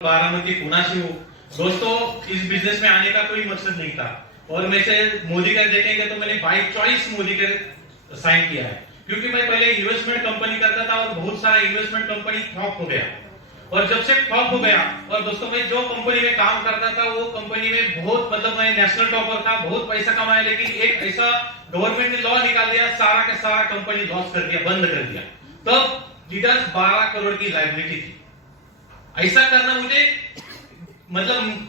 बारामती पुणे से हूँ। दोस्तों, इस बिजनेस में आने का कोई मकसद नहीं था और मैं से मोदी का देखेंगे तो मैंने बाई चॉइस मोदी का साइन किया है, क्योंकि मैं पहले इन्वेस्टमेंट कंपनी करता था और बहुत सारा इन्वेस्टमेंट कंपनी फ्लॉप हो गया। और जब से फ्लॉप हो गया, और दोस्तों मैं जो कंपनी में काम करता था वो कंपनी में बहुत मैं नेशनल टॉपर था, बहुत पैसा कमाया, लेकिन एक ऐसा गवर्नमेंट ने लॉ निकाल दिया, सारा का सारा कंपनी लॉस कर दिया, बंद कर दिया। तब लीडर्स 12 करोड़ की लायबिलिटी थी। ऐसा करना मुझे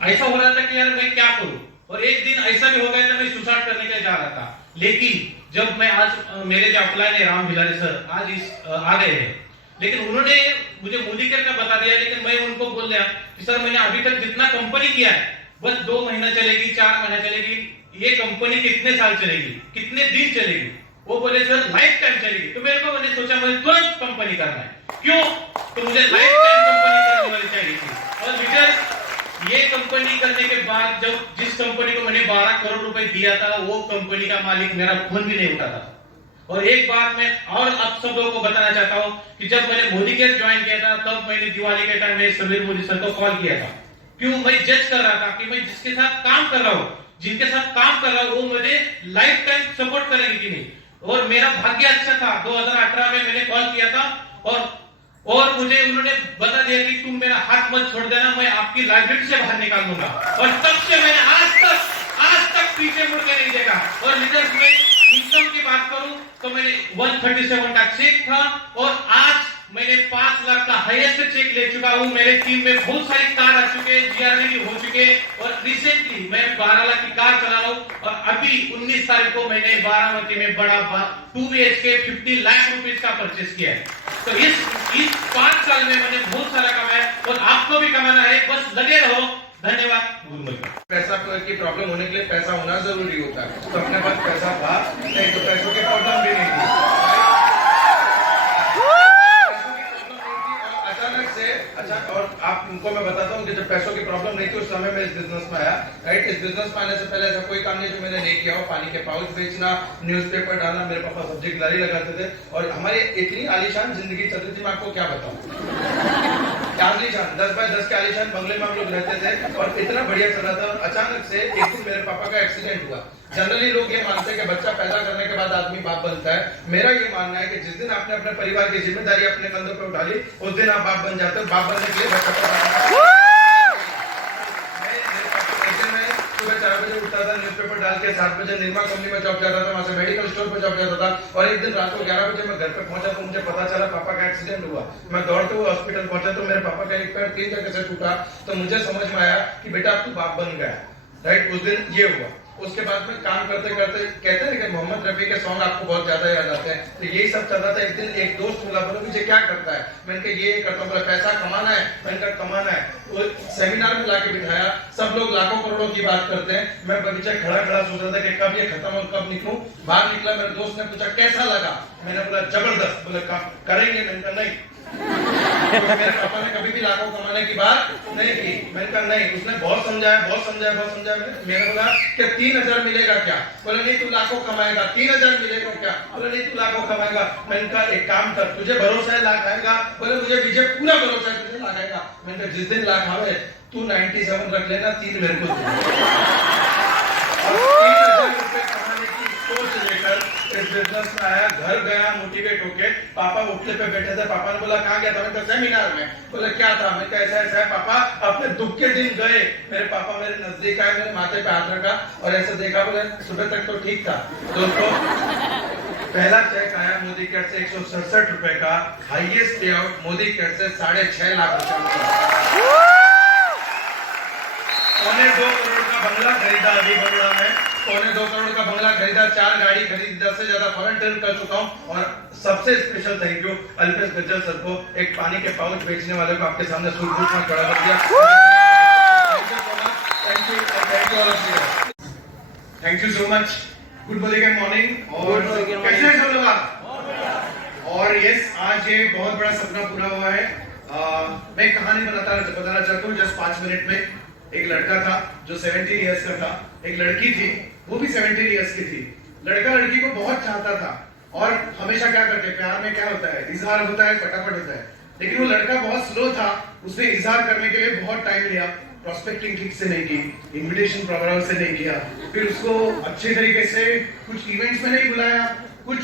ऐसा हो रहा था कि यार मैं क्या करूं, और एक दिन ऐसा भी हो गया था मैं सुसाइड करने के जा रहा था। लेकिन जब मैं आज मेरे जो अपलाइन है राम भिलारी सर आज आ गए हैं, लेकिन उन्होंने मुझे मोदी केयर का बता दिया, लेकिन मैं उनको बोल दिया कि सर मैंने अभी तक जितना कंपनी किया है बस 2 महीना चलेगी, 4 महीना चलेगी, ये कंपनी कितने साल चलेगी, कितने दिन चलेगी? वो बोले सर लाइफ टाइम चलेगी। तो मैंने सोचा मुझे तुरंत कंपनी करना है। क्यों? तो मुझे लाइफ टाइम कंपनी करने वाली चाहिए थी। और लीडर ये कंपनी करने के बाद जब जिस कंपनी को मैंने 12 करोड़ रुपए दिया था वो कंपनी का मालिक मेरा फोन भी नहीं उठाता था। और एक बात मैं और आप सब लोगों को बताना चाहता हूं कि जब मैंने मोदी केयर ज्वाइन किया था तब मैंने दिवाली के टाइम में समीर मोदी सर को कॉल किया था। क्यों? मैं जज कर रहा था कि मैं जिसके साथ काम कर रहा हूं, जिनके साथ काम कर रहा हूं वो मुझे लाइफ टाइम सपोर्ट करेंगे कि नहीं। और मेरा भाग्य अच्छा था, 2018 में मैंने कॉल किया था और मुझे उन्होंने बता दिया कि तुम मेरा हाथ मत छोड़ देना, मैं आपकी लाइब्रेरी से बाहर निकाल दूंगा। और तब से मैंने आज तक पीछे मुड़ के नहीं देखा। और लीडर्स में इनकम की बात करूं तो मैंने 137 का चेक था और आज मैंने 5 लाख का हाईएस्ट चेक ले चुका हूं। मेरे टीम में बहुत सारी कार आ चुके, जीआरडी हो चुके, और रिसेंटली मैं 12 लाख की कार चला रहा हूं। और अभी 19 तारीख को मैंने बारामती में बड़ा 2 BHK 50 लाख रुपीस का परचेस किया है। तो इस 5 साल में मैंने बहुत सारा कमाया और आपको भी कमाना है, बस लगे रहो। धन्यवाद। पैसा की प्रॉब्लम होने के लिए पैसा होना जरूरी होता है, तो अपने पास पैसा था नहीं तो पैसों की प्रॉब्लम भी नहीं थी। अचानक से और आप उनको मैं बताता हूँ कि जब पैसों की प्रॉब्लम नहीं थी उस समय मैं इस बिजनेस में आया। राइट, इस बिजनेस में आने से पहले ऐसा कोई काम नहीं जो मैंने नहीं किया हो। पानी के पाउच बेचना, न्यूज़पेपर डालना, मेरे पापा सब्जी की लारी लगाते थे और हमारी इतनी आलीशान जिंदगी चलती थी, मैं आपको क्या बताऊं। आलीशान 10 बाय 10 के आलीशान बंगले में हम लोग रहते थे और इतना बढ़िया चला था। और अचानक से एक दिन मेरे पापा का एक्सीडेंट हुआ। जनरली लोग ये मानते हैं कि बच्चा पैदा करने के बाद आदमी बाप बनता है। मेरा ये मानना है कि जिस दिन आपने अपने परिवार की जिम्मेदारी अपने कंधों पे उठा ली उस दिन आप बाप बन जाते हो। बाप बनने के लिए सुबह 4 बजे उठता था, न्यूज़पेपर डाल के 7 बजे निर्मा कंपनी में जॉब जाता था, वहां से मेडिकल स्टोर पर जॉब जाता था। और एक दिन रात को 11 बजे मैं घर पे पहुंचा तो मुझे पता चला पापा का एक्सीडेंट हुआ। मैं दौड़ते हुए हॉस्पिटल पहुंचा तो मेरे पापा का एक पैर 3 जगह से टूटा। तो मुझे समझ में आया कि बेटा तू बाप बन गया। राइट, उस दिन ये हुआ। उसके बाद में काम करते करते कहते हैं कि मोहम्मद रफी के सॉन्ग आपको बहुत ज्यादा याद आते हैं, तो यही सब चल रहा था। एक दिन एक दोस्त बोला, बोलो मुझे क्या करता है? मैंने कहा ये करता हूँ। बोला पैसा कमाना है? मैंने कहा कमाना है। वो सेमिनार में लाके बिठाया, सब लोग लाखों करोड़ों की बात करते हैं, मैं बगीचे खड़ा सोच रहा था कि कब ये खत्म और कब निकलूं। बाहर निकला, मेरे दोस्त ने पूछा कैसा लगा? मैंने बोला जबरदस्त। बोले काम करेंगे? मैंने कहा नहीं। तो मेरे पापा ने कभी भी लाखों कमाने की बात नहीं की। मैंने कहा नहीं। उसने बहुत समझाया। मैंने बोला कि 3000 मिलेगा क्या? बोले नहीं तू लाखों कमाएगा। 3000 मिलेगा क्या? बोले नहीं तू लाखों कमाएगा। मैंने कहा एक काम कर, तुझे भरोसा है लाख आएगा? बोले मुझे विजय पूरा भरोसा है तुझे लाख आएगा। मैंने कहा जिस दिन लाख आवे तू 97 रख लेना, 3 मेरे को दे। 3000 रुपए कमाने की सोच लेकर इस बिजनेस में आया। घर गया मोटिवेट होके, पापा उठले पे बैठे थे। पापा ने बोला कहाँ गया था? मैं कहा सेमिनार में। बोले क्या था? मैं कहा ऐसा है पापा। अपने दुख के दिन गए, मेरे पापा मेरे नजदीक आए, मेरे माथे पे हाथ रखा और ऐसे देखा। बोले सुबह तक तो ठीक था। दोस्तों पहला चेक आया मोदी केयर से 167 रुपए का, हाईएस्ट पे आउट मोदी केयर से 6.5 लाख रुपए। 2.25 करोड़ का बंगला खरीदा अभी बंगला में, 2.25 करोड़ का बंगला खरीदा, 4 गाड़ी खरीदी, 10 से ज्यादा फॉरेन ट्रिप कर चुका हूँ। और सबसे special thank you Alpesh Gajjal sir को, एक पानी के पाउच बेचने वाले को आपके सामने सूझबूझ में खड़ा कर दिया। Thank you so much. Good morning. और कैसे हैं सब लोग आप? और यस, आज ये बहुत बड़ा सपना पूरा हुआ है। मैं कहानी बताना चाहता हूँ जस्ट 5 मिनट में। एक लड़का था जो 17 इयर्स का था, एक लड़की थी वो भी 17 इयर्स की थी। लड़का लड़की को बहुत चाहता था और हमेशा क्या करते, प्यार में क्या होता है, इजहार होता है, फटाफट होता है। लेकिन वो लड़का बहुत स्लो था उसने इजहार करने के लिए बहुत टाइम लिया, प्रोस्पेक्टिंग ठीक से नहीं की, इन्विटेशन प्रोग्राम से नहीं किया, फिर उसको अच्छे तरीके से कुछ इवेंट्स में नहीं बुलाया, कुछ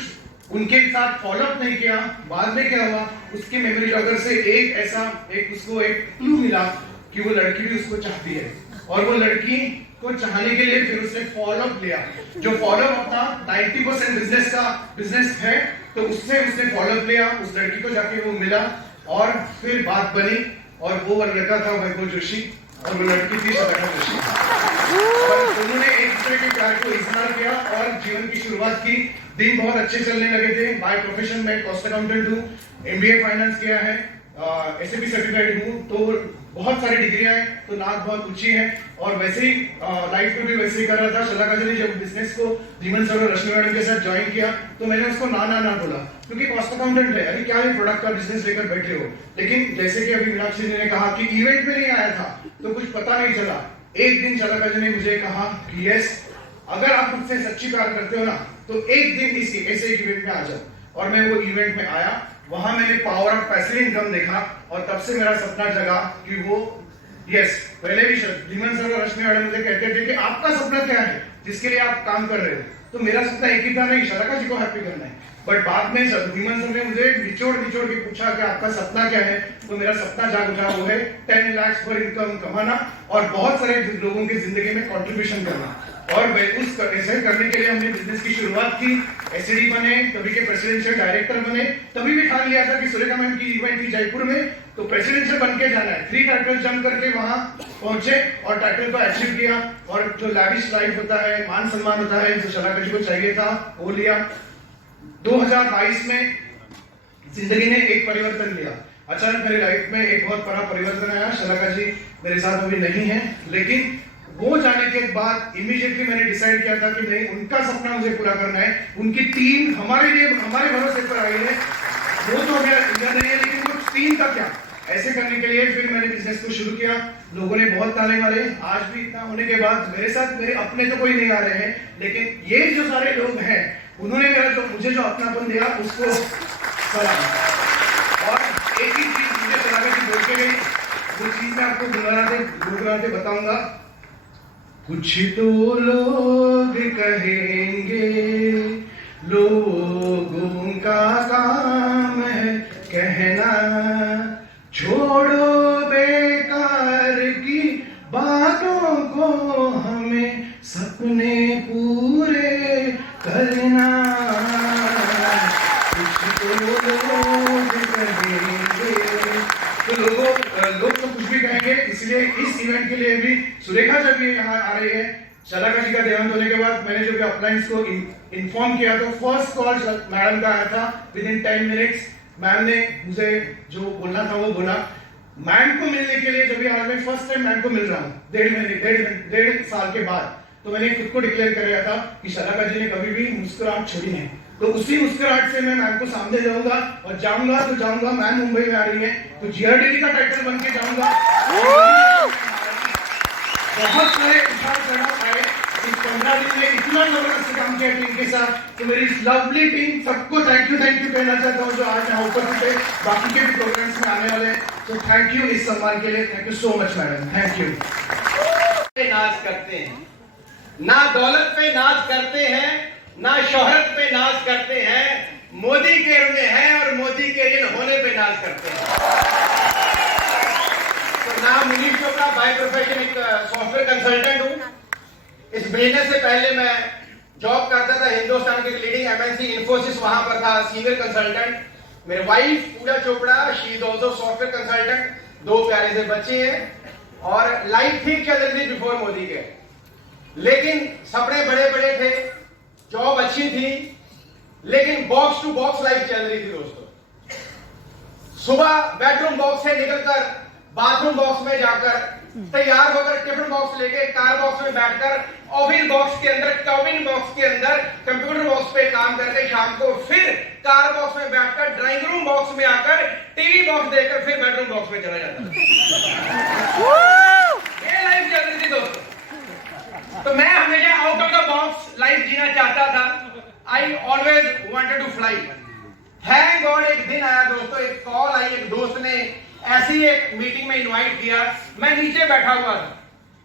उनके साथ फॉलोअप नहीं किया। बाद में क्या हुआ, उसके मेमोरी लॉकर से उसको एक क्लू मिला कि वो लड़की भी उसको चाहती है, और वो लड़की को चाहने के लिए फिर उसने फॉलोअप लिया। जो फॉलोअप था 90% बिजनेस है, तो उससे उसने फॉलोअप लिया, उस लड़की को जाके वो मिला और फिर बात बनी, और वो लड़का था वैभव जोशी और वो लड़की थी श्रद्धा जोशी। और उन्होंने एक दूसरे के प्यार को इजहार किया और जीवन की शुरुआत की। दिन बहुत अच्छे चलने लगे थे। बाय प्रोफेशन मैं कॉस्ट अकाउंटेंट हूँ, MBA फाइनेंस किया है, SAP सर्टिफाइड हूँ, तो बहुत सारी डिग्रियां हैं, तो नाक बहुत ऊंची है। और वैसे ही लाइफ में भी वैसे ही कर रहा था। श्रद्धा काजल ने जब बिजनेस को धीमन सर और रश्मि मैडम के साथ ज्वाइन किया, तो मैंने उसको ना बोला, क्योंकि कॉस्ट अकाउंटेंट है, अरे क्या है प्रोडक्ट का बिजनेस लेकर बैठे हो। लेकिन जैसे कि अभी मीनाक्षी जी ने कहा कि इवेंट में नहीं आया था तो कुछ पता नहीं चला। एक दिन श्रद्धा काजल ने मुझे कहा कि यस, अगर आप मुझसे सच्ची प्यार करते हो ना, तो एक दिन इस ऐसे एक इवेंट में आ जाओ। और मैं वो इवेंट में आया, वहां मैंने पावर ऑफ पैसिव इनकम देखा, और तब से मेरा सपना जगा कि वो पहले भी धीमन सर और रश्मि मैडम मुझे कहते थे कि आपका सपना क्या है जिसके लिए आप काम कर रहे हो। तो मेरा सपना एक ही था, नहीं श्रद्धा जी को हैप्पी करना है। बट बाद में धीमन सर ने मुझे निचोड़ के पूछा कि आपका सपना क्या है, तो मेरा सपना जाग उठा, वो है 10 लाख पर इनकम कमाना और बहुत सारे लोगों की जिंदगी में कंट्रीब्यूशन करना। और ऐसे करने के लिए हमने बिजनेस की शुरुआत की, एसडी बने, तभी के प्रेसिडेंशियल डायरेक्टर बने। तभी भी ठान लिया था कि सुरेखा मैम की इवेंट थी जयपुर में, तो प्रेसिडेंशियल बन के जाना है। 3 टाइटल जंप करके वहां पहुंचे और टाइटल को अचीव किया। और जो लैविश लाइफ होता है, मान सम्मान होता है, जो श्रद्धा जी को चाहिए था वो लिया। 2022 में जिंदगी ने एक परिवर्तन लिया। अचानक मेरी लाइफ में एक बहुत बड़ा परिवर्तन आया। श्रद्धा जी मेरे साथ अभी नहीं है, लेकिन वो जाने के बाद इमीडिएटली मैंने डिसाइड किया था कि नहीं, उनका सपना मुझे पूरा करना है। उनकी टीम हमारे लिए, हमारे भरोसे पर आई है। वो तो अभी नहीं है, लेकिन वो टीम का क्या, ऐसे करने के लिए फिर मैंने बिजनेस को शुरू किया। लोगों ने बहुत ताने मारे। आज भी इतना होने के बाद मेरे साथ मेरे अपने तो कोई नहीं आ रहे हैं, लेकिन ये जो सारे लोग हैं, उन्होंने मुझे जो अपनापन दिया उसको सलाम। और एक ही चीज मुझे सलाह की बोल के गई, वो चीज मैं आपको गुनगुनाते बताऊंगा। कुछ तो लोग कहेंगे, लोगों का काम है कहना, छोड़ो बेकार की बातों को, हमें सपने पूरे करना। कुछ तो लोग कहेंगे, तो लोग तो कुछ भी कहेंगे। इसलिए इस इवेंट के लिए भी सुरेखा जब ये यहाँ आ रही है, श्रद्धा जी का देहांत होने के बाद मैंने जब अपलाइंस को इन्फॉर्म किया, तो फर्स्ट कॉल मैडम का आया था। विदिन 10 मिनट्स मैम ने मुझे जो बोलना था वो बोला। मैम को मिलने के लिए जब आज मैं फर्स्ट टाइम मैम को मिल रहा हूँ, 1.5 साल के बाद, तो मैंने खुद को डिक्लेयर कराया था कि श्रद्धा जी ने कभी भी मुस्कुराहट छोड़ी नहीं। तो उसी मुस्कुराहट से मैं मैम को सामने जाऊंगा, और जाऊंगा मैम मुंबई में आ रही है तो GRDD का टाइटल बन के जाऊंगा। बहुत सारे उठाव चढ़ाव आए इस 15 दिन में, इतना जबरदस्त काम किया टीम के साथ। तो मेरी इस लवली टीम, सबको थैंक यू कहना चाहता हूँ जो आज यहाँ उपस्थित है, बाकी के भी प्रोग्राम्स में आने वाले हैं। तो थैंक यू इस सम्मान के लिए। Thank you so much madam, thank you. नाज करते हैं, ना दौलत पे नाज करते हैं, ना शोहरत पे नाज करते हैं, मोदी के ऋण है और मोदी के ऋण होने पे नाज करते हैं। तो नाम मुनीश चोपड़ा, बाय प्रोफेशन एक सॉफ्टवेयर कंसल्टेंट हूँ। इस बिजनेस से पहले मैं जॉब करता था हिंदुस्तान के लीडिंग MNC इन्फोसिस, वहां पर था सीनियर कंसल्टेंट। मेरे wife Pooja Chopra, she is also software consultant. 2 प्यारे से बच्चे हैं और लाइफ ठीक चल रही थी बिफोर मोदी के, लेकिन सपने बड़े बड़े थे, जॉब अच्छी थी, लेकिन बॉक्स टू बॉक्स लाइफ चल रही थी दोस्तों। सुबह बेडरूम बॉक्स से निकलकर बाथरूम बॉक्स में जाकर, तैयार होकर टिफिन बॉक्स लेके कार बॉक्स में बैठकर, ऑफिस बॉक्स के अंदर, कैबिन बॉक्स के अंदर, कंप्यूटर बॉक्स पे काम करके शाम को फिर कार बॉक्स में बैठकर ड्राइंग रूम बॉक्स में आकर टीवी बॉक्स देखकर फिर बेडरूम बॉक्स में चला जाता। ये लाइफ चल रही थी दोस्तों। तो मैं हमेशा out of the box life जीना चाहता था। I always wanted to fly. Thank God एक दिन आया दोस्तों, एक कॉल आई, एक दोस्त ने ऐसी एक मीटिंग में नीचे बैठा हुआ था।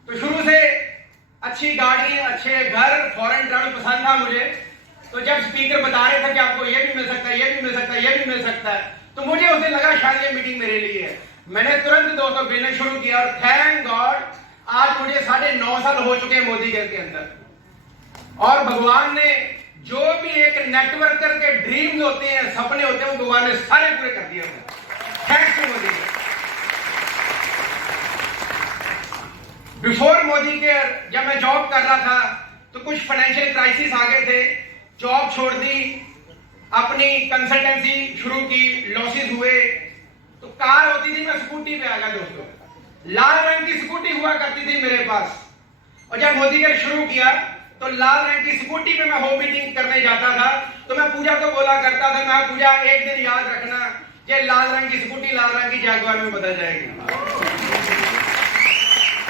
तो शुरू से अच्छी गाड़ी, अच्छे घर, फॉरेन ट्रैवल पसंद था मुझे। तो जब स्पीकर बता रहे थे कि आपको ये भी मिल सकता है, ये भी मिल सकता है, ये भी मिल सकता है, तो मुझे उस दिन लगा शायद ये मीटिंग मेरे लिए है। मैंने तुरंत दोस्तों बिजनेस शुरू किया और थैंक गॉड आज मुझे 9.5 साल हो चुके हैं मोदी घर के अंदर। और भगवान ने जो भी एक नेटवर्कर के ड्रीम्स होते हैं, सपने होते हैं, वो भगवान ने सारे पूरे कर दिए। Thanks to Modi care. Before Modi care जब मैं जॉब कर रहा था तो कुछ फाइनेंशियल क्राइसिस आ गए थे, जॉब छोड़ दी, अपनी कंसल्टेंसी शुरू की, लॉसेस हुए। तो कार होती थी, मैं स्कूटी पे आ गया दोस्तों, लाल रंग की स्कूटी हुआ करती थी मेरे पास। और जब मोदी केयर शुरू किया तो लाल रंग की स्कूटी पे मैं होम मीटिंग करने जाता था। तो मैं पूजा को बोला करता था, मैं पूजा एक दिन याद रखना, ये लाल रंग की स्कूटी लाल रंग की जैगुआर में बदल जाएगी।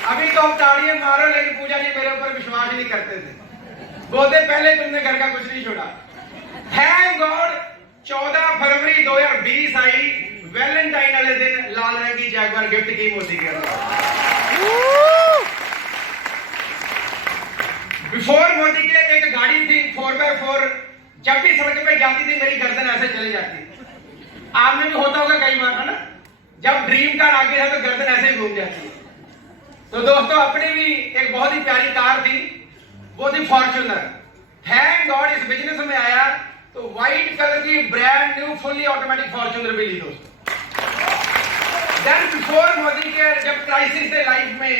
अभी तो आप ताड़ियां मारो, लेकिन पूजा जी मेरे ऊपर विश्वास नहीं करते थे, बोलते पहले तुमने घर का कुछ नहीं छोड़ा। थैंक गॉड 14 फरवरी 2020 आई, वैलेंटाइन वाले दिन लाल रंग की जैगुआर गिफ्ट की मोदी केयर। बिफोर मोदी के एक गाड़ी थी 4x4, जब भी सड़क पे जाती थी मेरी गर्दन ऐसे चली जाती। आप में भी होता होगा कई बार, है ना, जब ड्रीम कार आगे है तो गर्दन ऐसे ही घूम जाती है। तो दोस्तों अपनी भी एक बहुत ही प्यारी कार थी, वो थी फॉर्च्यूनर। थैंक गॉड इस बिजनेस में आया तो व्हाइट कलर की brand new fully automatic Fortuner भी ली दोस्तों। देन बिफोर मोदी के जब क्राइसिस थे लाइफ में,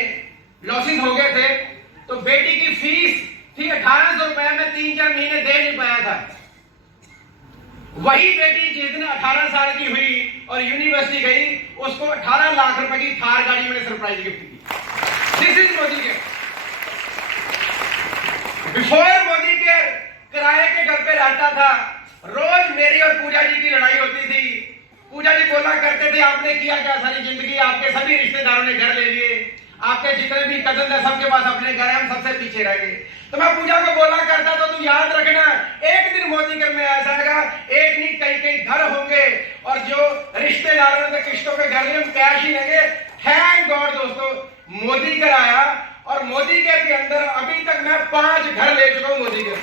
लॉसेस हो गए थे, तो बेटी की फीस थी 1800 रुपए, मैं 3-4 महीने दे नहीं पाया था। वही बेटी जिस दिन 18 साल की हुई और यूनिवर्सिटी गई, उसको 18 लाख रुपए की थार गाड़ी मैंने सरप्राइज गिफ्ट की। This is Modi care. Before Modi care किराए के घर पे रहता था, रोज मेरी और पूजा जी की लड़ाई होती थी। पूजा जी बोला करते थे आपने किया क्या सारी जिंदगी, आपके सभी रिश्तेदारों ने घर ले लिए, आपके जितने भी कजन है सबके पास अपने घर है, हम सबसे पीछे रह गए। तो मैं पूजा को बोला करता था तू याद रखना एक दिन मोदी घर में ऐसा आएगा, एक नहीं कई घर होंगे और जो रिश्तेदारों ने किश्तों पे घर में कैश ही लेंगे। थैंक गॉड दोस्तों मोदी घर आया और मोदी घर के अंदर अभी तक मैं 5 घर ले चुका हूं मोदी घर।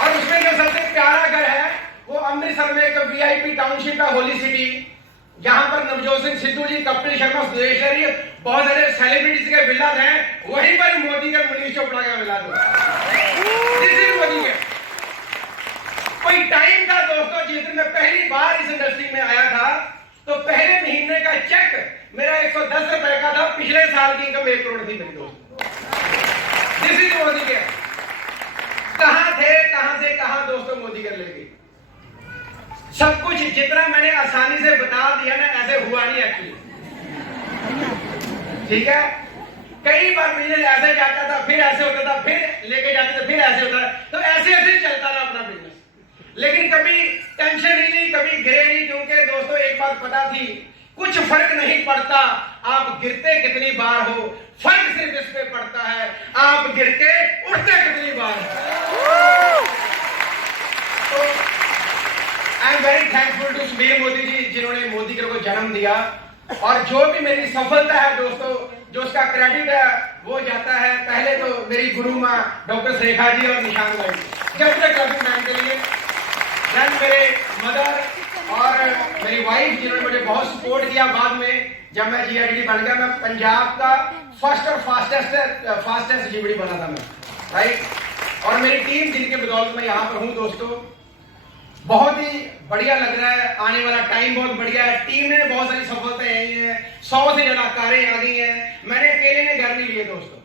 और उसमें जो सबसे प्यारा घर है वो अमृतसर में एक VIP टाउनशिप है, होली सिटी, जहां पर नवजोत सिंह सिद्धू जी, कपिल शर्मा, सुरेश शैरी, बहुत सारे सेलिब्रिटीज के विलास हैं, वहीं पर मोदी का मनीष चोपड़ा का विलास है। मोदी के कोई टाइम था दोस्तों जिस दिन मैं पहली बार इस इंडस्ट्री में आया था तो पहले महीने का चेक मेरा 110 रुपए का था, पिछले साल की इनकम 1 करोड़ थी मेरी दोस्तों। दिस इज मोदी के। कहां थे, कहां से कहां दोस्तों मोदी कर ले गई। सब कुछ जितना मैंने आसानी से बता दिया ना, ऐसे हुआ नहीं एक्चुअली, ठीक है। कई बार बिजनेस ऐसे जाता था, फिर ऐसे होता था, फिर लेके जाते थे, फिर ऐसे होता था, तो ऐसे ऐसे चलता रहा अपना बिजनेस। लेकिन कभी टेंशन ही नहीं, कभी गिरे नहीं, क्योंकि दोस्तों एक बात पता थी, कुछ फर्क नहीं पड़ता आप गिरते कितनी बार हो, फर्क सिर्फ इस पे पड़ता है आप गिर के उठते कितनी बार हो। तो I am very thankful to Sunil Modi ji जिन्होंने मोदी को जन्म दिया। और जो भी मेरी सफलता है दोस्तों, जो उसका क्रेडिट है वो जाता है पहले तो मेरी गुरु माँ डॉक्टर श्रेखा जी और निशान भाई, जब तक क्लबिंग मैन के लिए, देन मेरे मदर और मेरी वाइफ जिन्होंने मुझे बहुत सपोर्ट किया। बाद में जब मैं GIDD बन गया, मैं पंजाब का फर्स्ट और फास्टेस्ट GBD बना था मैं, राइट। और मेरी टीम जिनके बदौलत मैं यहाँ पर हूँ दोस्तों, बहुत ही बढ़िया लग रहा है। आने वाला टाइम बहुत बढ़िया है। टीम में बहुत सारी सफलताएं आई हैं, 100 से ज्यादा कारें आ गई हैं। मैंने अकेले ने घर नहीं लिए दोस्तों,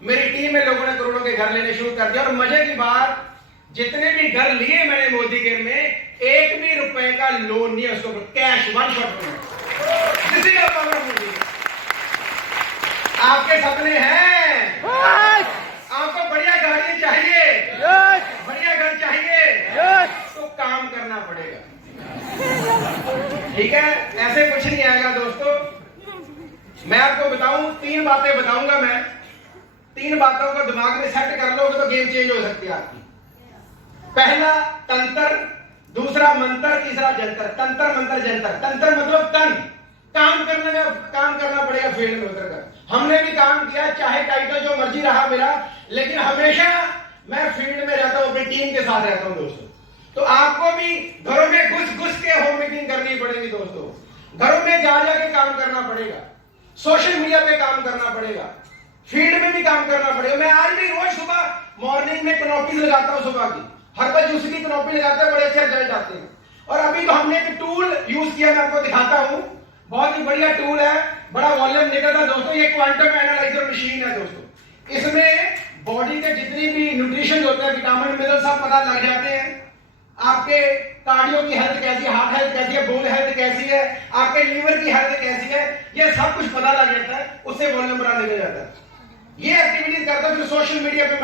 मेरी टीम में लोगों ने करोड़ों के घर लेने शुरू कर दिया। और मजे की बात, जितने भी घर लिए मैंने मोदी केयर में, 1 भी रुपए का लोन नहीं है, उसको कैश 1 शॉट में। किसी का पावर मोदी। आपके सपने हैं, आपको बढ़िया गाड़ी चाहिए, बढ़िया घर चाहिए, तो काम करना पड़ेगा, ठीक है। ऐसे कुछ नहीं आएगा दोस्तों। मैं आपको बताऊं, 3 बातें बताऊंगा मैं, 3 बातों को दिमाग में सेट कर लोगे तो गेम चेंज हो सकती है आपकी। पहला तंत्र, दूसरा मंत्र, तीसरा जंतर। तंत्र मंत्र जंतर। तंत्र मतलब तन, काम करना पड़ेगा फील्ड में उतरकर। हमने भी काम किया, चाहे टाइटल जो मर्जी रहा मेरा, लेकिन हमेशा मैं फील्ड में रहता हूं, अपनी टीम के साथ रहता हूं दोस्तों। तो आपको भी घरों में घुस के होम मीटिंग करनी पड़ेगी दोस्तों, घरों में जा के काम करना पड़ेगा, सोशल मीडिया पे काम करना पड़ेगा, फील्ड में भी काम करना पड़ेगा। मैं आज भी रोज सुबह मॉर्निंग में कनॉपी लगाता हूं, सुबह की हर बच्चे उसकी कनॉपी लगाते हैं, बड़े अच्छे रिजल्ट आते हैं। और अभी तो हमने एक टूल यूज किया, मैं आपको दिखाता हूं, बहुत ही बढ़िया टूल है, बड़ा वॉल्यूम निकलता है दोस्तों। ये क्वांटम एनालाइजर मशीन है दोस्तों। इसमें बॉडी के जितनी भी न्यूट्रिशन होते हैं, विटामिन मिनरल सब पता लग जाते हैं। आपके कार्डियो की हेल्थ कैसी है, हार्ट हेल्थ कैसी है, बोन हेल्थ कैसी है, आपके लीवर की हेल्थ कैसी है, ये सब कुछ पता लग जाता है, उससे वॉल्यूम बड़ा निकल जाता है। ये एक्टिविटीज करता हूं। फिर सोशल मीडिया पे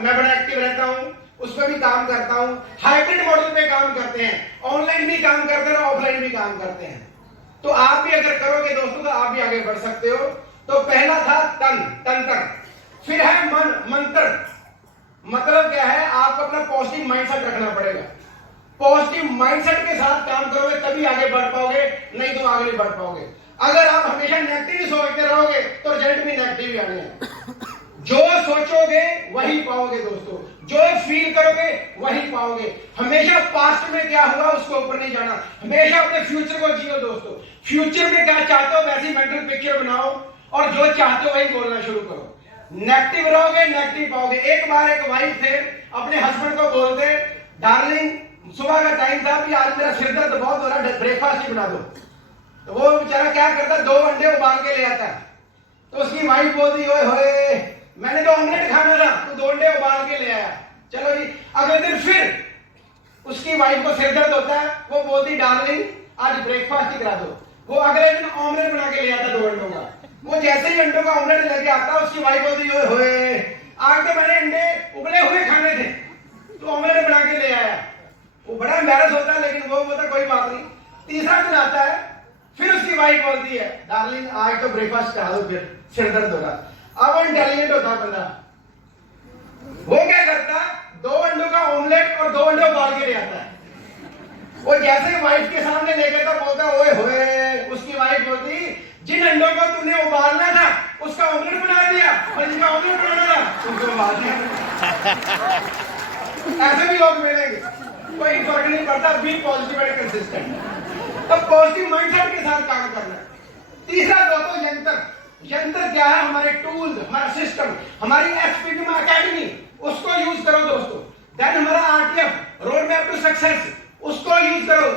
मैं बड़ा एक्टिव रहता हूं, उस पर भी काम करता हूं। हाइब्रिड मॉडल पे काम करते हैं, ऑनलाइन भी काम करते हैं, ऑफलाइन भी काम करते हैं। तो आप भी अगर करोगे दोस्तों तो आप भी आगे बढ़ सकते हो। तो पहला था तंत्र, फिर है मन, मंत्र। मतलब क्या है, आपको अपना पॉजिटिव माइंडसेट रखना पड़ेगा। पॉजिटिव माइंडसेट के साथ काम करोगे तभी आगे बढ़ पाओगे, नहीं तो आगे नहीं बढ़ पाओगे। अगर आप हमेशा नेगेटिव ही सोचते रहोगे तो रिजल्ट भी नेगेटिव ही आने हैं। जो सोचोगे वही पाओगे दोस्तों, जो फील करोगे वही पाओगे। हमेशा पास्ट में क्या हुआ उसको ऊपर नहीं जाना, हमेशा अपने फ्यूचर को जियो दोस्तों। फ्यूचर में क्या चाहते हो वैसी मेंटल पिक्चर बनाओ और जो चाहते हो वही बोलना शुरू करो। नेगेटिव रहोगे नेगेटिव पाओगे। एक बार एक वाइफ थे, अपने हस्बैंड को बोलते, डार्लिंग सुबह का टाइम था कि आज मेरा सिर दर्द बहुत हो रहा है, ब्रेकफास्ट ही बना दो। तो वो बेचारा क्या करता, 2 अंडे उबाल के ले आता। तो उसकी वाइफ बोलती, ओए होए मैंने तो ऑमलेट खाना था, तू 2 अंडे उबाल के ले आया। चलो जी, अगले दिन फिर उसकी वाइफ को सिर दर्द होता है, वो बोलती डार्लिंग आज ब्रेकफास्ट ही करा दो। वो अगले दिन ऑमलेट बना के ले आता 2 अंडों का। वो जैसे ही अंडों का ऑमलेट लेके आता, उसकी वाइफ बोलती, ओए होए आज तो मैंने अंडे उबले हुए खाने थे, तो ऑमलेट बना के ले आया। वो बड़ा एम्बैरस होता है, लेकिन वो बोलता कोई बात नहीं। तीसरा दिन आता है, फिर उसकी वाइफ बोलती है डार्लिंग आज तो ब्रेकफास्ट करा दो, फिर सिर दर्द हो रहा। अब इंटेलिजेंट होता बंदा, वो क्या करता, 2 अंडों का ऑमलेट और 2 अंडे उबाल के ले आता है। वो जैसे वाइफ के सामने लेके था, बोलता ओए होए, उसकी वाइफ बोलती जिन अंडों को तूने उबालना था उसका ऑमलेट बना दिया, और जिनका ऑमलेट बनाना था उसको उबाल दिया। ऐसे भी लोग मिलेंगे, कोई फर्क नहीं पड़ता। Be positive and consistent. तो पॉजिटिव माइंडसेट के साथ काम करना है। तीसरा दोस्तों यंत्र। यंत्र क्या है, हमारे टूल्स, हमारा सिस्टम, हमारी एसपीबी एकेडमी, उसको यूज करो दोस्तों। देन हमारा RTF road map to success, उसको यूज करो।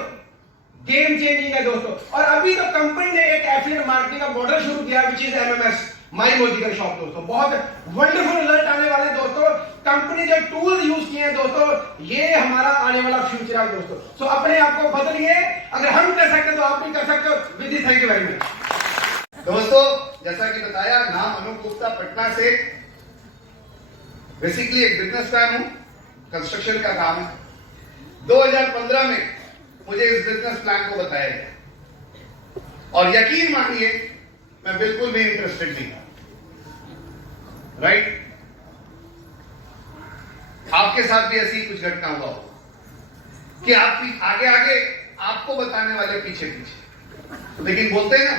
गेम चेंजिंग है दोस्तों। और अभी तो कंपनी ने एक एफिलिएट मार्केटिंग का मॉडल शुरू किया, which is MMS, my Modikar shop दोस्तों। बहुत वंडरफुल रिजल्ट आने वाले दोस्तों। कंपनी जो टूल यूज किए हैं दोस्तों, ये हमारा आने वाला फ्यूचर है दोस्तों। सो अपने आप को बदलिए, अगर हम कर सकते तो आप भी कर सकते हो। विधि, थैंक यू वेरी मच। दोस्तों जैसा कि बताया, नाम अनूप गुप्ता, पटना से। बेसिकली एक बिजनेसमैन हूं, कंस्ट्रक्शन का काम है। 2015 में मुझे इस बिजनेस प्लान को बताया गया और यकीन मानिए मैं बिल्कुल भी इंटरेस्टेड नहीं था। राइट? आपके साथ भी ऐसी कुछ घटना हुआ हो कि आप आगे आगे आपको बताने वाले पीछे पीछे। लेकिन बोलते हैं ना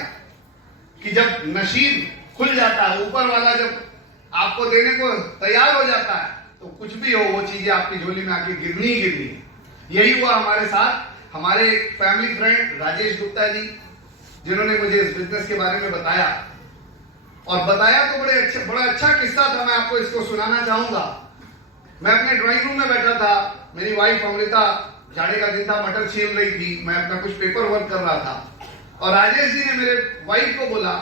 कि जब नसीब खुल जाता है, ऊपर वाला जब आपको देने को तैयार हो जाता है, तो कुछ भी हो वो चीजें आपकी झोली में आके गिरनी ही गिरनी है। यही हुआ हमारे साथ। हमारे फैमिली फ्रेंड राजेश गुप्ता जी, जिन्होंने मुझे इस बिजनेस के बारे में बताया, और बताया तो बड़ा अच्छा किस्सा था। मैं आपको इसको सुनाना चाहूंगा। मैं अपने ड्राइंग रूम में बैठा था, मेरी वाइफ अमृता, जाड़े का दिन था, मटर छील रही थी, मैं अपना कुछ पेपर वर्क कर रहा था, और राजेश जी ने मेरे वाइफ को बोला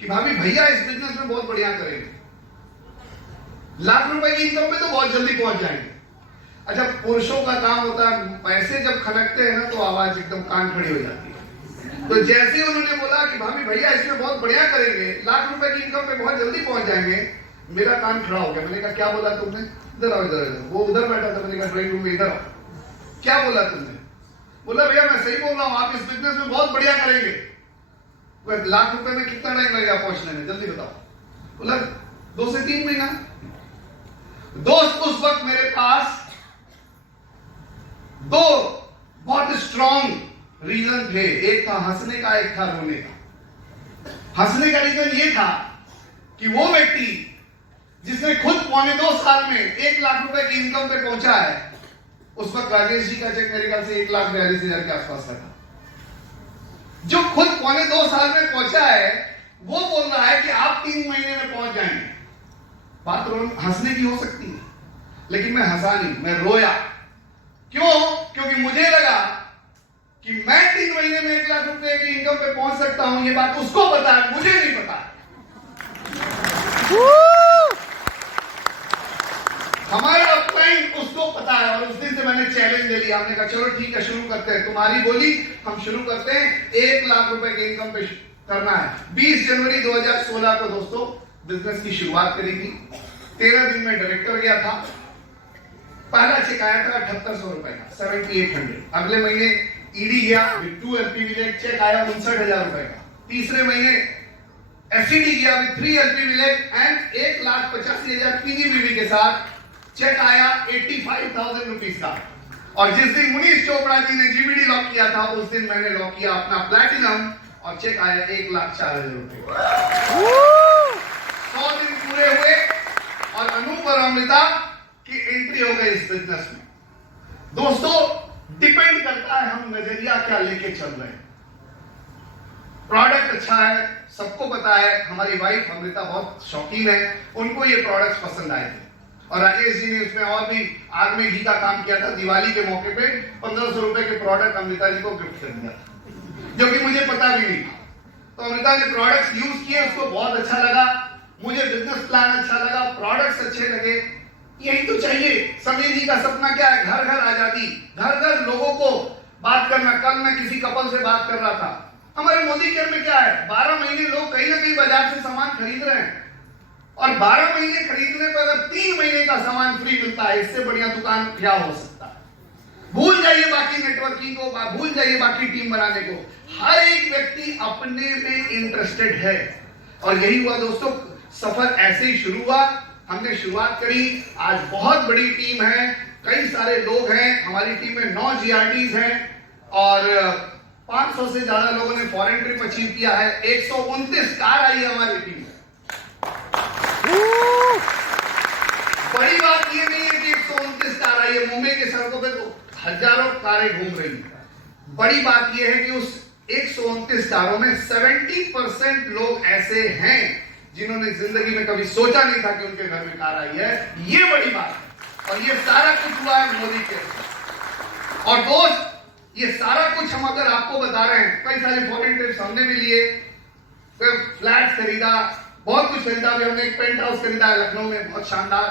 कि भाभी भैया इस बिजनेस में बहुत बढ़िया करेंगे, लाख रुपए की इनकम में तो बहुत जल्दी पहुंच जाएंगे। अच्छा, पुरुषों का काम होता है, पैसे जब खनकते हैं ना तो आवाज एकदम कान खड़ी हो जाती है। तो जैसे उन्होंने बोला कि भाभी भैया इसमें बहुत बढ़िया करेंगे, लाख रुपए की इनकम पे बहुत जल्दी पहुंच जाएंगे, मेरा कान खड़ा हो गया। मैंने कहा क्या बोला तुमने? इधर आओ, इधर। वो उधर बैठा था, मैंने कहा ड्राइंग रूम में, इधर आओ। क्या बोला तुमने? बोला भैया मैं सही बोल रहा हूँ, आप इस बिजनेस में बहुत बढ़िया करेंगे। लाख रुपए में कितना टाइम लगेगा पहुंचने में, जल्दी बताओ। बोला 2 से 3 महीना। दोस्त उस वक्त मेरे पास 2 बहुत स्ट्रॉन्ग रीजन थे। एक था हंसने का, एक था रोने का। हंसने का रीजन ये था कि वो व्यक्ति जिसने खुद 2.25 साल में 1 लाख रुपए की इनकम पे पहुंचा है, उस वक्त राजेश जी का चेक मेरे ख्याल से 1,42,000 के आसपास था। जो खुद 2.25 साल में पहुंचा है वो बोल रहा है कि आप 3 महीने में पहुंच जाएंगे। बात हंसने की हो सकती है, लेकिन मैं हंसा नहीं, मैं रोया। क्यों? क्योंकि मुझे लगा कि मैं 3 महीने में 1 लाख रुपए की इनकम पे पहुंच सकता हूं। ये बात उसको पता है, मुझे नहीं पता। हमारा अपलाइन उसको पता है, और उस दिन से मैंने चैलेंज ले लिया। हमने कहा चलो ठीक है, शुरू करते हैं, तुम्हारी बोली हम शुरू करते हैं। 1 लाख रुपए के इनकम पे करना है। 20 जनवरी 2016 को दोस्तों बिजनेस की शुरुआत करी थी। 13 दिन में डायरेक्टर गया था। पहला चेक आया था 7800 रुपए का, 7800। अगले महीने ईडी गया विद 2 एलपी विलेज, चेक आया 59,000 रुपए का। तीसरे महीने एसईडी गया विद 3 एलपी विलेज एंड 1,85,000 पीजीबीवी के साथ, चेक आया 85,000 रुपीज का। और जिस दिन मुनीश चोपड़ा जी ने जीबीडी लॉक किया था, उस दिन मैंने लॉक किया अपना प्लैटिनम, और चेक आया 1,04,000 रुपए। 100 दिन पूरे हुए और अनूप और अमृता की एंट्री हो गई इस बिजनेस में। दोस्तों डिपेंड करता है हम नजरिया क्या लेके चल रहे हैं। प्रोडक्ट अच्छा है, सबको पता है। हमारी वाइफ अमृता बहुत शौकीन है, उनको ये प्रोडक्ट्स पसंद आए थे। और राजेश जी ने उसमें और भी आग में घी का काम किया था। दिवाली के मौके पे 1500 रुपए के प्रोडक्ट अमृता जी को गिफ्ट कर दिया, जो कि मुझे पता भी नहीं था। तो अमृता ने प्रोडक्ट्स यूज किए, उसको बहुत अच्छा लगा, मुझे बिजनेस प्लान अच्छा लगा, प्रोडक्ट्स अच्छे लगे। यही तो चाहिए। समीर जी का सपना क्या है? घर घर आजादी, घर घर लोगों को बात करना। कल मैं किसी कपल से बात कर रहा था, हमारे मोदी केयर में क्या है, 12 महीने लोग कहीं ना कहीं बाजार से सामान खरीद रहे हैं, और 12 महीने खरीदने पर अगर 3 महीने का सामान फ्री मिलता है, इससे बढ़िया दुकान क्या हो सकता है। भूल जाइए बाकी नेटवर्किंग को, भूल जाइए बाकी टीम बनाने को। हर एक व्यक्ति अपने में इंटरेस्टेड है, और यही हुआ दोस्तों। सफर ऐसे ही शुरू हुआ, हमने शुरुआत करी। आज बहुत बड़ी टीम है, कई सारे लोग हैं। हमारी टीम में 9 जीआरटीज हैं, और 500 से ज्यादा लोगों ने फॉरेन ट्रिप अचीव किया है। 129 कार आई है हमारी टीम में। बड़ी बात ये नहीं है कि 129 कार आई है, मुंबई के सड़कों पे तो हजारों कारें घूम रही हैं। बड़ी बात ये है कि उस 129 कारों में 70% लोग ऐसे हैं जिन्होंने जिंदगी में कभी सोचा नहीं था कि उनके घर में कार आई है। ये बड़ी बात है, और ये सारा कुछ हुआ है मोदी के। और दोस्त, ये सारा कुछ हम अगर आपको बता रहे हैं, कई सारे फॉरेन ट्रिप्स हमने भी लिए, फ्लैट्स खरीदा, बहुत कुछ खरीदा। अभी हमने एक पेंट हाउस खरीदा है लखनऊ में, बहुत शानदार।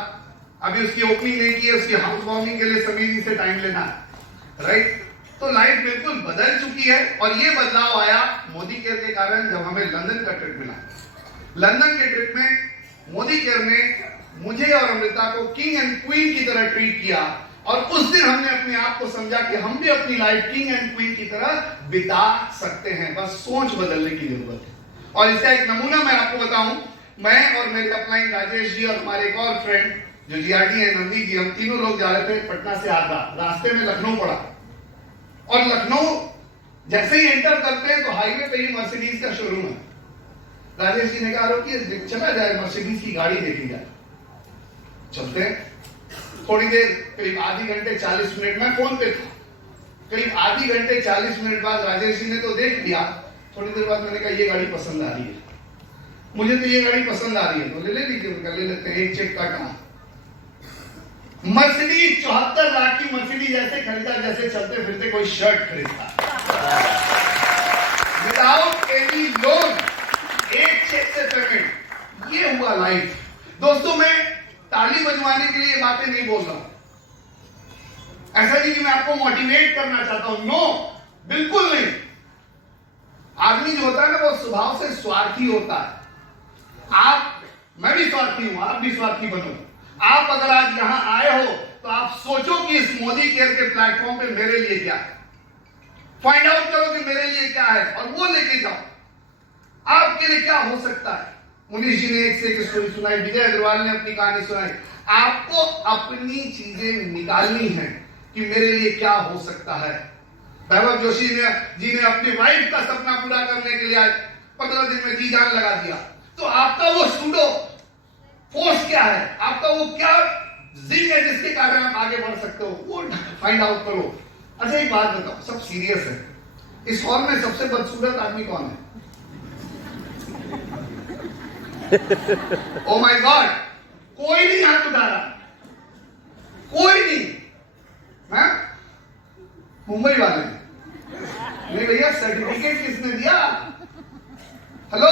अभी उसकी ओपनिंग नहीं की है, उसकी हाउस वार्मिंग के लिए समीर जी से टाइम लेना है, राइट। तो लाइफ बिल्कुल बदल चुकी है, और ये बदलाव आया मोदी केयर के कारण, जब हमें लंदन का ट्रिप मिला। लंदन के ट्रिप में मोदी केयर ने मुझे और अमृता को किंग एंड क्वीन की तरह ट्रीट किया, और उस दिन हमने अपने आप को समझा कि हम भी अपनी लाइफ किंग एंड क्वीन की तरह बिता सकते हैं। बस सोच बदलने की जरूरत है। और इसका एक नमूना मैं आपको बताऊं, मैं और मेरे अपलाइन राजेश जी और हमारे एक और फ्रेंड जो जीआरडी है नंदी जी, हम तीनों लोग जा रहे थे पटना से आगरा। रास्ते में लखनऊ पड़ा, और लखनऊ जैसे ही एंटर करते हैं तो हाईवे पे ही मर्सिडीज का शोरूम है। राजेश जी ने कहा कि चला जाए मर्सिडीज की गाड़ी देखी जाए। चलते हैं। थोड़ी देर, करीब आधी घंटे 40 मिनट, मैं फोन पे था। करीब आधी घंटे 40 मिनट बाद राजेश जी ने तो देख लिया। थोड़ी देर बाद मैंने कहा ये गाड़ी पसंद आ रही है, मुझे तो ये गाड़ी पसंद आ रही है, तो ले लीजिए। ले लेते हैं, एक चेक काटा। मर्सिडीज 74 लाख की मर्सिडीज ऐसे खरीदा जैसे चलते फिरते कोई शर्ट खरीदता, विदाउट एनी लोन, एक चेक से पेमेंट। ये हुआ लाइफ। दोस्तों, मैं ताली बजवाने के लिए ये बातें नहीं बोल रहा हूं। ऐसा नहीं कि मैं आपको मोटिवेट करना चाहता हूं, नो, बिल्कुल नहीं। आदमी जो होता है ना, वो स्वभाव से स्वार्थी होता है। मैं भी स्वार्थी हूं, आप भी स्वार्थी बनो। आप अगर आज यहां आए हो तो आप सोचो कि इस मोदी केयर के प्लेटफॉर्म पे मेरे लिए क्या है। फाइंड आउट करो कि मेरे लिए क्या है, और वो लेके जाओ। आपके लिए क्या हो सकता है। मुनीश जी ने एक से एक स्टोरी सुनाई, विजय अग्रवाल ने अपनी कहानी सुनाई। आपको अपनी चीजें निकालनी है कि मेरे लिए क्या हो सकता है। वैभव जोशी जी ने अपनी वाइफ का सपना पूरा करने के लिए 15 दिन में जी जान लगा दिया। तो आपका वो सूडो फोर्स क्या है, आपका वो क्या जिद है जिसके कारण आप आगे बढ़ सकते हो, वो फाइंड आउट करो। अच्छा एक बात बताओ, सब सीरियस है, इस हॉल में सबसे बदसूरत आदमी कौन है? ओ माय गॉड, कोई नहीं हाथ उठा रहा, कोई नहीं। हाँ? मुंबई वाले नहीं भैया, सर्टिफिकेट किसने दिया? हेलो,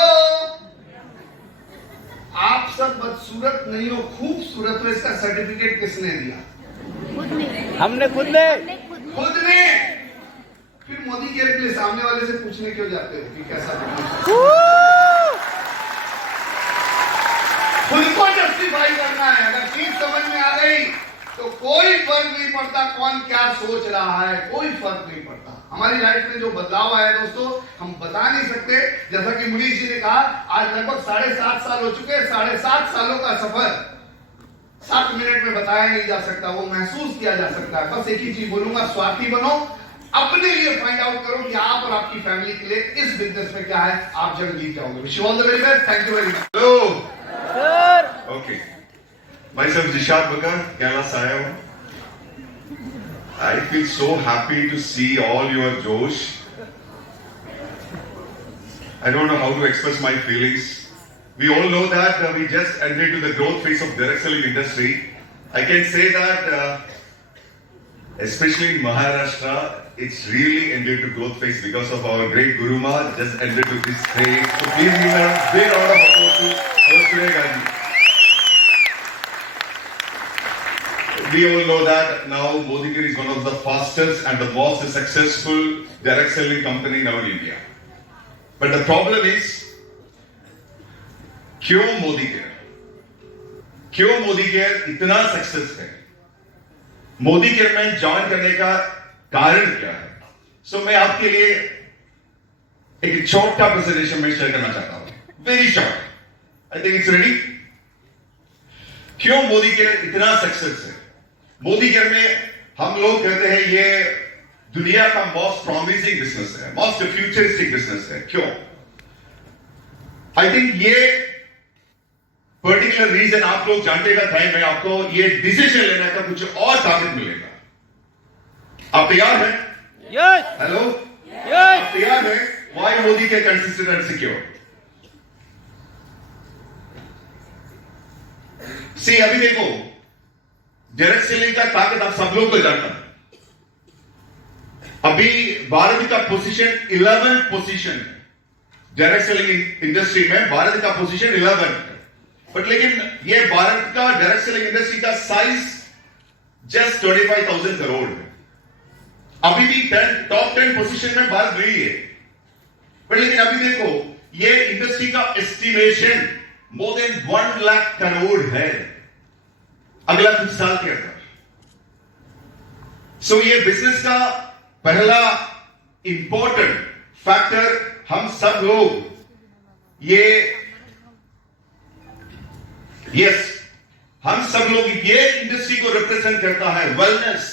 आप सब बदसूरत नहीं हो, खूबसूरत हो, इसका सर्टिफिकेट किसने दिया? हमने खुद ने। खुद ने। फिर मोदी के लिए सामने वाले से पूछने क्यों जाते हो कि कैसा दिखना? खुद को जस्टिफाई करना है। अगर चीज समझ में आ गई तो कोई फर्क नहीं पड़ता कौन क्या सोच रहा है, कोई फर्क नहीं पड़ता। हमारी लाइफ में जो बदलाव आया है दोस्तों, हम बता नहीं सकते। जैसा कि मुनीष जी ने कहा, आज लगभग 7.5 साल हो चुके हैं। 7.5 सालों का सफर 7 मिनट में बताया नहीं जा सकता, वो महसूस किया जा सकता है। बस एक ही चीज बोलूंगा, स्वार्थी बनो, अपने लिए फाइंड आउट करो कि आप और आपकी फैमिली के लिए इस बिजनेस में क्या है, आप जंग जीत जाओगे। Wish you all the very best, thank you very much. Hello. Sir Okay. Myself Jishad Bakar, Kerala Sayawa. I feel so happy to see all your Josh. I don't know how to express my feelings. We all know that we just entered to the growth phase of direct selling industry. I can say that especially in Maharashtra, it's really entered to growth phase because of our great Guruma just entered to this phase. So please give a big round of applause to Surya Gandhi. We all know that now Modigir is one of the fastest and the most successful direct selling company now in India. But the problem is, क्यों Modigir? क्यों Modigir इतना success है? Modigir में join करने का कारण क्या है? सो मैं आपके लिए एक छोटा प्रेजेंटेशन में शेयर करना चाहता हूं, very short. I think it's ready. क्यों Modigir इतना सक्सेस है? Modigir में हम लोग कहते हैं ये दुनिया का मोस्ट प्रॉमिसिंग बिजनेस है, मोस्ट फ्यूचरिस्टिक बिजनेस है। क्यों? आई थिंक ये पर्टिकुलर रीजन आप लोग जानते का टाइम है, आपको ये डिसीजन लेने का कुछ और ताकत मिलेगा। आप तैयार हैं? यस हेलो, यस आप तैयार हैं? Why Modigir consistent and secure? See अभी देखो, डायरेक्ट सेलिंग का ताकत आप सब लोग को जानता है। अभी भारत का पोजीशन 11 पोजीशन है, डायरेक्ट सेलिंग इंडस्ट्री में भारत का पोजीशन 11 है। बट लेकिन ये भारत का डायरेक्ट सेलिंग इंडस्ट्री का साइज जस्ट 25,000 करोड़ है। अभी भी टॉप 10 पोजीशन में भारत नहीं है। बट लेकिन अभी देखो, ये इंडस्ट्री का estimation more than 1 lakh crore है अगला कुछ साल के अंदर। सो ये बिजनेस का पहला इंपॉर्टेंट फैक्टर हम सब लोग हम सब लोग ये इंडस्ट्री को रिप्रेजेंट करता है। Wellness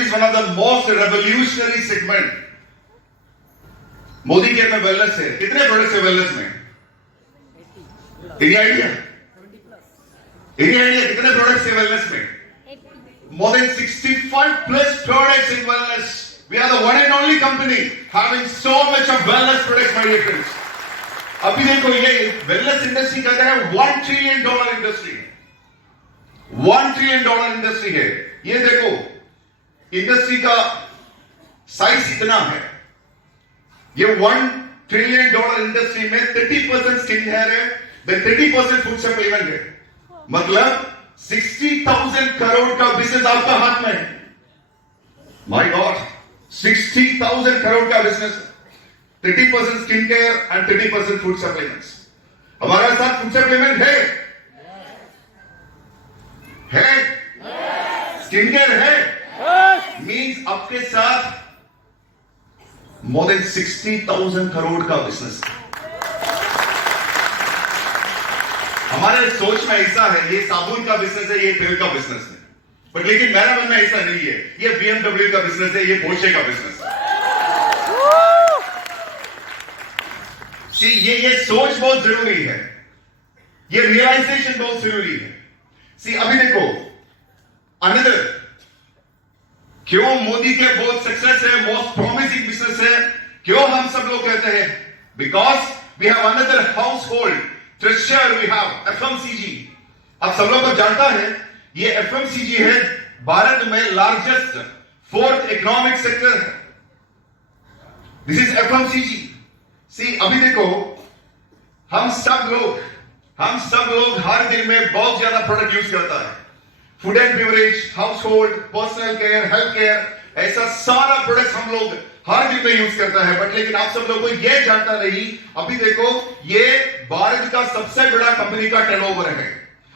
is one of the most revolutionary segment. Modigir में वेलनेस है। कितने प्रोडक्ट्स है वेलनेस में? एनी आइडिया कितने प्रोडक्ट्स है वेलनेस में? More than 65 plus products in wellness. We are the one and only company having so much of wellness products, my dear friends. अभी देखो, ये wellness industry कहते हैं $1 trillion industry. $1 trillion industry है। ये देखो, इंडस्ट्री का साइज इतना है। ये $1 trillion इंडस्ट्री में 30% स्किन हेयर है, 30% फूड सप्लीमेंट है। मतलब 60,000 करोड़ का बिजनेस आपका हाथ में है। माय गॉड, 60,000 करोड़ का business, 30% skin care and 30% food supplements. हमारे साथ फूड सप्लीमेंट है? स्किन केयर है? मींस आपके साथ मोर देन 60,000 करोड़ का बिजनेस। हमारे सोच में ऐसा है, ये साबुन का बिजनेस है, ये तेल का बिजनेस है। बट लेकिन मेरा मन में ऐसा नहीं है, ये BMW का बिजनेस है, ये पोर्शे का बिजनेस है। सी ये सोच बहुत जरूरी है, ये रियलाइजेशन बहुत जरूरी है। सी अभी देखो अनदर, क्यों मोदी के बहुत सक्सेस है, मोस्ट प्रॉमिसिंग बिजनेस है, क्यों हम सब लोग कहते हैं? Because we have another household treasure, we have FMCG. अब सब लोग को जानता है ये एफएमसीजी है भारत में लार्जेस्ट 4th इकोनॉमिक सेक्टर है। This is FMCG. सी अभी देखो हम सब लोग हर दिन में बहुत ज्यादा प्रोडक्ट यूज करता है, food and beverage, house hold, personal care, health care, ऐसा सारा प्रोडक्ट हम लोग हर दिन में यूज करता है। बट लेकिन आप सब लोगों को यह जानता नहीं, अभी देखो ये भारत का सबसे बड़ा कंपनी का टर्नओवर है।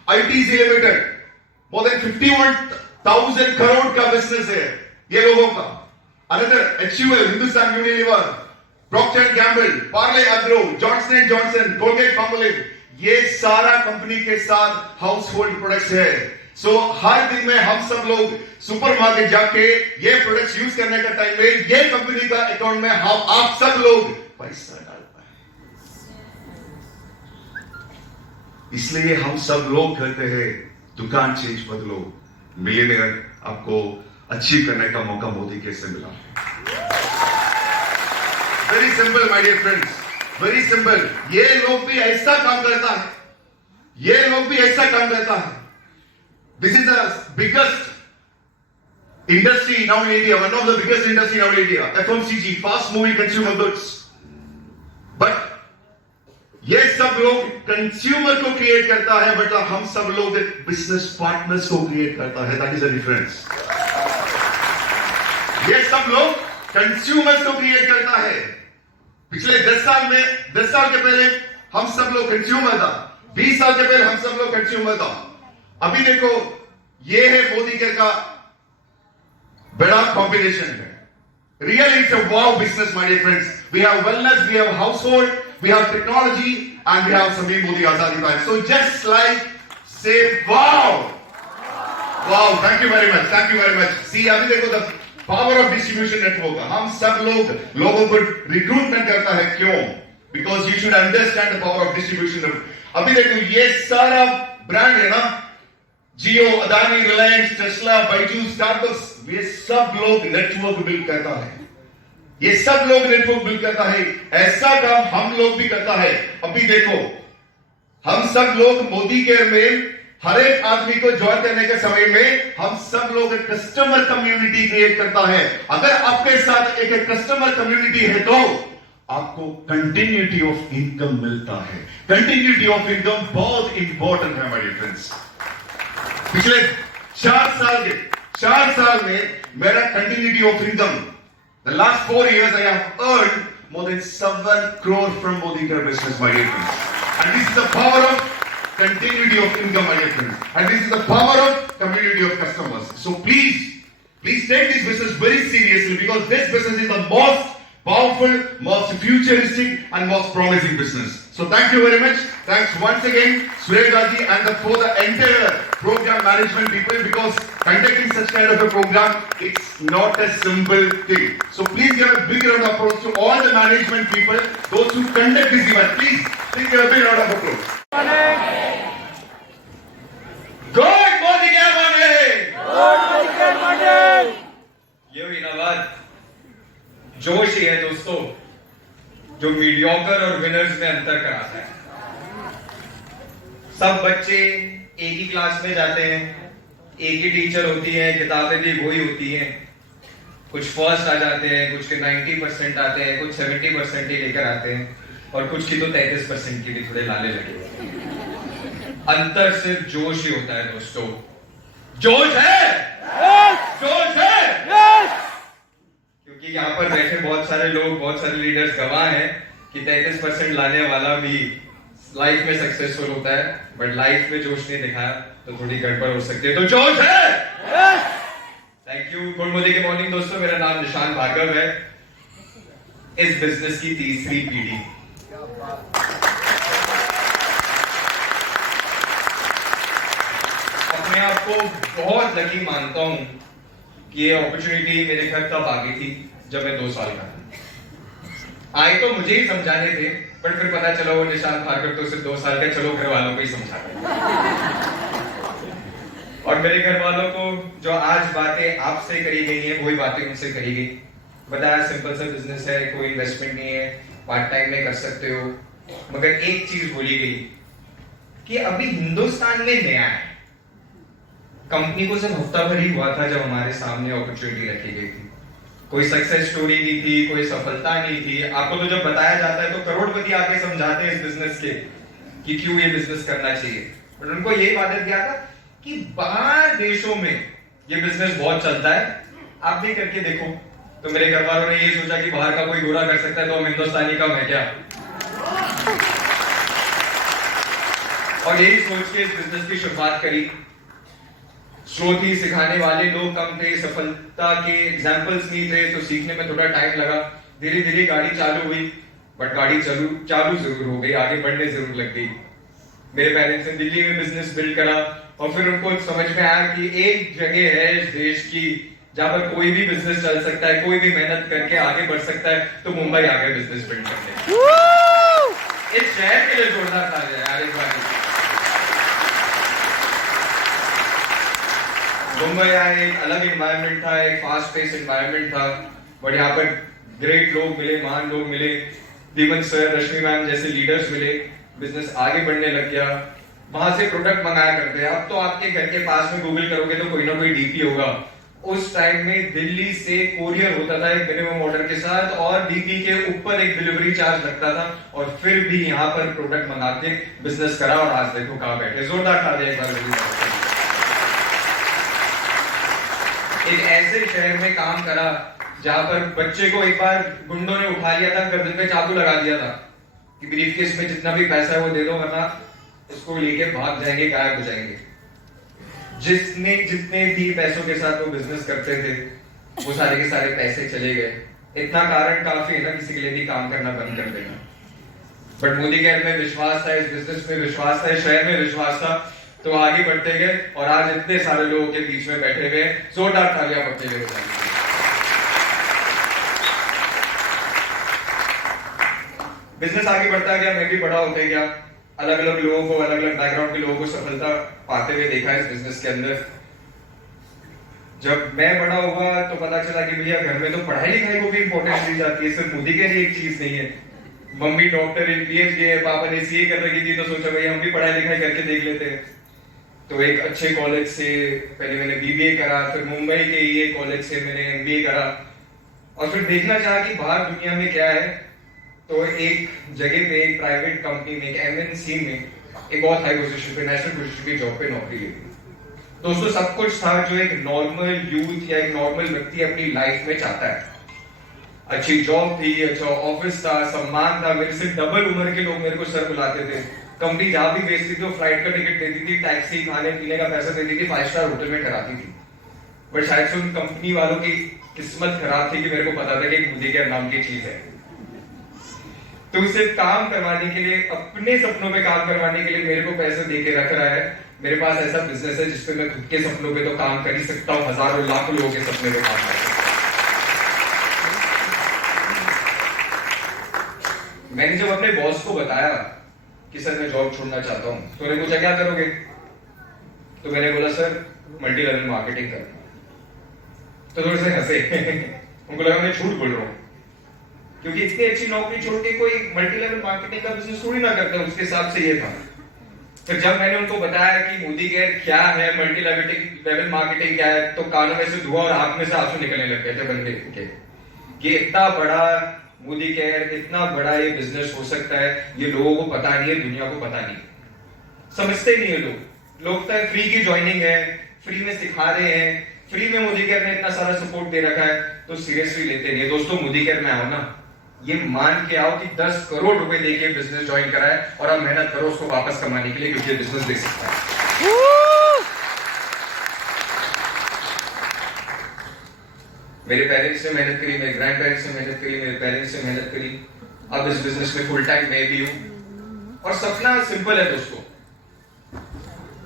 ITC limited more than 51,000 crore का बिजनेस है ये लोगों का। Another HUL, Hindustan Unilever, Procter and Gamble, Parle Agro, Johnson and Johnson, Colgate Palmolive, ये सारा कंपनी के साथ हाउस होल्ड प्रोडक्ट्स है। सो हर दिन में हम सब लोग सुपरमार्केट जाके ये प्रोडक्ट्स यूज करने का टाइम में ये कंपनी का अकाउंट में हम आप सब लोग पैसा डालता है। इसलिए हम सब लोग कहते हैं दुकान चेंज बदलो, मिलियनियर आपको अचीव करने का मौका मोदी कैसे मिला? Very simple my dear friends, very simple. ये लोग भी ऐसा काम करता है, ये लोग भी ऐसा काम करता है। This is the biggest industry now in India, one of the biggest industry now in India, FMCG, fast moving consumer goods. But ये सब लोग कंज्यूमर को क्रिएट करता है, बट हम सब लोग बिजनेस पार्टनर्स को क्रिएट करता है। That is the difference. ये सब लोग कंज्यूमर्स को क्रिएट करता है। पिछले 10 साल के पहले हम सब लोग कंज्यूमर था, 20 साल के पहले हम सब लोग कंज्यूमर था। अभी देखो ये है मोदी केयर का बड़ा कॉम्बिनेशन है। Really it's a wow business my dear friends. We have wellness, we have household, we have technology and we have Sameer Modi Azadi Plan. So just like say wow. Wow, thank you very much. Thank you very much. See अभी देखो the power of distribution network. हम सब लोगों को recruitment करता है, क्यों? Because you should understand the power of distribution. अभी देखो ये सारा ब्रांड है ना, जियो, अदानी, रिलायंस, टेस्ला, बाइजूस, स्टारबक्स, ये सब लोग नेटवर्क बिल्ड करता है। ये सब लोग नेटवर्क बिल्ड करता है। ऐसा काम हम लोग भी करता है। अभी देखो हम सब लोग मोदी केयर में हर एक आदमी को ज्वाइन करने के समय में हम सब लोग कस्टमर कम्युनिटी क्रिएट करता है। अगर आपके साथ एक कस्टमर कम्युनिटी है तो आपको कंटिन्यूटी ऑफ इनकम मिलता है। कंटिन्यूटी ऑफ इनकम बहुत इंपॉर्टेंट है हमारे फ्रेंड्स। पिछले 4 साल में मेरा continuity of income, the last 4 years I have earned more than 7 crore from Modi Care business, my dear friends. And this is the power of continuity of income, my dear friends. And this is the power of community of customers. So please take this business very seriously, because this business is the most powerful, most futuristic and most promising business. So thank you very much. Thanks once again, Suresh and for the entire program management people, because conducting such kind of a program, it's not a simple thing. So please give a big round of applause to all the management people, those who conduct this event. Please give a big round of applause. Good Modi Care morning. ये हुई ना बात, जोश ही है दोस्तों जो mediocre और winners में अंतर कराता है। सब बच्चे एक ही क्लास में जाते हैं, एक ही टीचर होती है, किताबें भी वही होती हैं। कुछ फर्स्ट आ जाते हैं, कुछ के 90% आते हैं, कुछ 70% ही लेकर आते हैं, और कुछ की तो 33% की भी थोड़े लाले लगे होते हैं। अंतर सिर्फ जोश ही होता है दोस्तों। जोश है, जोश है, क्योंकि यहाँ पर बैठे बहुत सारे लोग, बहुत सारे लीडर्स गवाह हैं कि 33% लाने वाला भी लाइफ में सक्सेसफुल होता है, बट लाइफ में जोश नहीं दिखाया तो थोड़ी गड़बड़ हो सकती है। तो जोश है। Thank you. गुड मोदी के मॉर्निंग दोस्तों, मेरा नाम निशान भार्गव है, इस बिजनेस की तीसरी पीढ़ी। अपने आप को बहुत लकी मानता हूं कि ये अपॉर्चुनिटी मेरे घर तब आ गई थी जब मैं 2 साल का था। आए तो मुझे ही समझाने थे बट फिर पता चला वो निशांत भार्गव तो सिर्फ 2 साल का, चलो घर वालों को ही समझा। और मेरे घर वालों को जो आज बातें आपसे करी गई हैं वही बातें उनसे करी गई। बताया सिंपल सा बिजनेस है, कोई इन्वेस्टमेंट नहीं है, पार्ट टाइम में कर सकते हो। मगर एक चीज बोली गई कि अभी हिंदुस्तान में नया है, कंपनी को सिर्फ हफ्ता भर ही हुआ था जब हमारे सामने अपॉर्चुनिटी रखी गई थी। कोई सक्सेस स्टोरी नहीं थी, कोई सफलता नहीं थी। आपको तो जब बताया जाता है तो करोड़पति आके समझाते हैं इस बिजनेस के कि क्यों ये बिजनेस करना चाहिए। बट उनको यही वादा दिया था कि बाहर देशों में ये बिजनेस बहुत चलता है, आप भी करके देखो। तो मेरे घर वालों ने ये सोचा कि बाहर का कोई गोरा कर सकता है तो हम हिंदुस्तानी कम है क्या। और यही सोच के इस बिजनेस की शुरुआत करी। स्रोत ही सिखाने वाले लोग कम थे, सफलता के एग्जाम्पल्स नहीं थे, तो सीखने में थोड़ा टाइम लगा। धीरे धीरे गाड़ी चालू हुई, बट गाड़ी चालू जरूर हो गई, आगे बढ़ने जरूर लग गई। मेरे पेरेंट्स ने दिल्ली में बिजनेस बिल्ड करा और फिर उनको समझ में आया कि एक जगह है इस देश की जहां पर कोई भी बिजनेस चल सकता है, कोई भी मेहनत करके आगे बढ़ सकता है, तो मुंबई आ गए बिजनेस बिल्ड करने। इस शहर के लिए जोरदार था यार एक बार। मुंबई आए, एक अलग एनवायरनमेंट था, एक फास्ट पेस एनवायरनमेंट था, बट यहाँ पर ग्रेट लोग मिले, महान लोग मिले, दीपक सर, रश्मि मैम जैसे लीडर्स मिले। बिजनेस आगे बढ़ने लग गया। वहां से प्रोडक्ट मंगाया करते हैं। अब तो आपके घर के पास में गूगल करोगे तो कोई ना कोई डीपी होगा। उस टाइम में दिल्ली से कोरियर होता था एक मिनिमम ऑर्डर के साथ, और डीपी के ऊपर एक डिलीवरी चार्ज लगता था, और फिर भी यहाँ पर प्रोडक्ट मंगा के बिजनेस करा, और आज देखो कहां बैठे। जोरदार तालियां एक बार। एक ऐसे शहर में काम करा जहां पर बच्चे को एक बार गुंडों ने उठा लिया था, गर्दन पे चाकू लगा दिया था कि ब्रीफकेस में जितना भी पैसा है वो दे दो, वरना इसको लेके भाग जाएंगे, गायब हो जाएंगे। जिसने जितने भी पैसों के साथ वो बिजनेस करते थे वो सारे के सारे पैसे चले गए। इतना कारण काफी है ना किसी के लिए भी काम करना बंद कर देना। बट मोदी केयर में विश्वास था, इस बिजनेस में विश्वास था, इस शहर में विश्वास था, तो आगे बढ़ते गए और आज इतने सारे लोगों के बीच में बैठे हुए। जोरदार तालियां बच्चे ले जाएंगे। बिजनेस आगे बढ़ता गया, मैं भी बड़ा होते गया। अलग अलग लोगों को, अलग अलग बैकग्राउंड के लोगों को सफलता पाते हुए देखा इस बिजनेस के अंदर। जब मैं बड़ा हुआ तो पता चला कि भैया घर में तो पढ़ाई लिखाई को भी इंपॉर्टेंस दी जाती है, सिर्फ मोदी के लिए एक चीज नहीं है। मम्मी डॉक्टर पीएचडी है, पापा ने सीए कर रखी थी, तो सोचा भाई हम भी पढ़ाई लिखाई करके देख लेते हैं। तो एक अच्छे कॉलेज से पहले मैंने बीबीए करा, फिर मुंबई के ये कॉलेज से मैंने एमबीए करा, और फिर देखना चाहा कि बाहर दुनिया में क्या है। तो एक जगह पे, एक प्राइवेट कंपनी में, एक एमएनसी में, एक बहुत हाई पोजीशन पे, नेशनल पोजीशन पे जॉब पे नौकरी ली। दोस्तों सब कुछ था जो एक नॉर्मल यूथ या एक नॉर्मल व्यक्ति अपनी लाइफ में चाहता है। अच्छी जॉब थी, अच्छा ऑफिस था, सम्मान था, मेरे से डबल उम्र के लोग मेरे को सर बुलाते थे। कंपनी जहां भी बेचती थी फ्लाइट का टिकट देती थी, टैक्सी, खाने पीने का पैसा देती थी, 5 स्टार होटल में ठहराती थी। बट शायद से उन कंपनी वालों की किस्मत खराब थी कि मेरे को पता था कि मोदी केयर नाम की चीज है। तो उसे काम करवाने के लिए, अपने सपनों पे काम करवाने के लिए मेरे को पैसे दे के रख रहा है। मेरे पास ऐसा बिजनेस है जिसपे मैं खुद के सपनों पे तो काम कर ही सकता हूँ, हजारों लाखों लोगों के सपने पे काम कर सकता हूं। मैंने जब अपने बॉस को बताया कि सर मैं जॉब छोड़ना चाहता हूं, तो उन्होंने पूछा क्या करोगे? तो मैंने बोला सर मल्टी लेवल मार्केटिंग करूंगा। तो थोड़े से हंसे उनको लगा मैं झूठ बोल रहा हूं, क्योंकि इतनी अच्छी नौकरी छोड़ के कोई मल्टी लेवल मार्केटिंग का बिजनेस थोड़ी ना करता। उसके हिसाब से ये था। फिर जब मैंने उनको बताया कि मोदी केयर क्या है, मल्टी लेवल मार्केटिंग क्या है, तो कानों में से धुआं और आंख में से आंसू निकलने लग गए थे बंदे के। ये इतना बड़ा मोदी केयर, इतना बड़ा ये बिजनेस हो सकता है, ये लोगों को पता नहीं है, दुनिया को पता नहीं, समझते नहीं है लोग तो फ्री की ज्वाइनिंग है, फ्री में सिखा रहे हैं, फ्री में मोदी केयर ने इतना सारा सपोर्ट दे रखा है, तो सीरियसली लेते नहीं। दोस्तों मोदी केयर में आओ ना, ये मान के आओ कि 10 करोड़ रुपए देके बिजनेस ज्वाइन करा है, और अब मेहनत करो उसको वापस कमाने के लिए, क्योंकि ये बिजनेस दे सकता है। मेरे पेरेंट्स ने मेहनत करी, मेरे ग्रैंड पेरेंट्स ने मेहनत करी, मेरे पेरेंट्स ने मेहनत करी, अब इस बिजनेस में फुल टाइम मैं भी हूं। और सपना सिंपल है दोस्तों।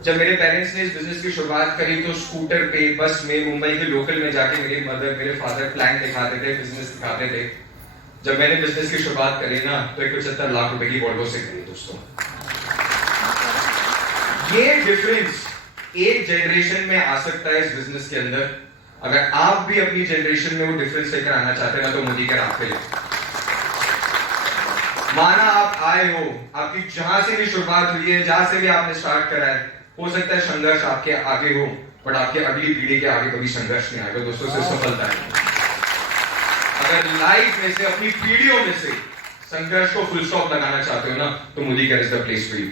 जब मेरे पेरेंट्स ने इस बिजनेस की शुरुआत करी तो स्कूटर पे, बस में, मुंबई के लोकल में जाके मेरे मदर, मेरे फादर प्लान दिखाते थे, बिजनेस दिखाते थे। जब मैंने बिजनेस की शुरुआत करी ना तो 75 लाख रुपए की वॉल्वो से करी दोस्तों। ये डिफरेंस एक जनरेशन में आ सकता है इस बिजनेस के अंदर। अगर आप भी अपनी जनरेशन में वो डिफरेंस लेकर आना चाहते हैं ना तो मोदी के रास्ते ले। माना आप आए हो, आपकी जहां से भी शुरुआत हुई है, जहां से भी आपने स्टार्ट करा है, हो सकता है संघर्ष आपके आगे हो, बट आपके अगली पीढ़ी के आगे कभी संघर्ष नहीं आएगा दोस्तों, से सफलता है। अगर लाइफ में से अपनी पीढ़ियों में से संघर्ष को फुल स्टॉप लगाना चाहते हो ना तो Modi care is the place for you.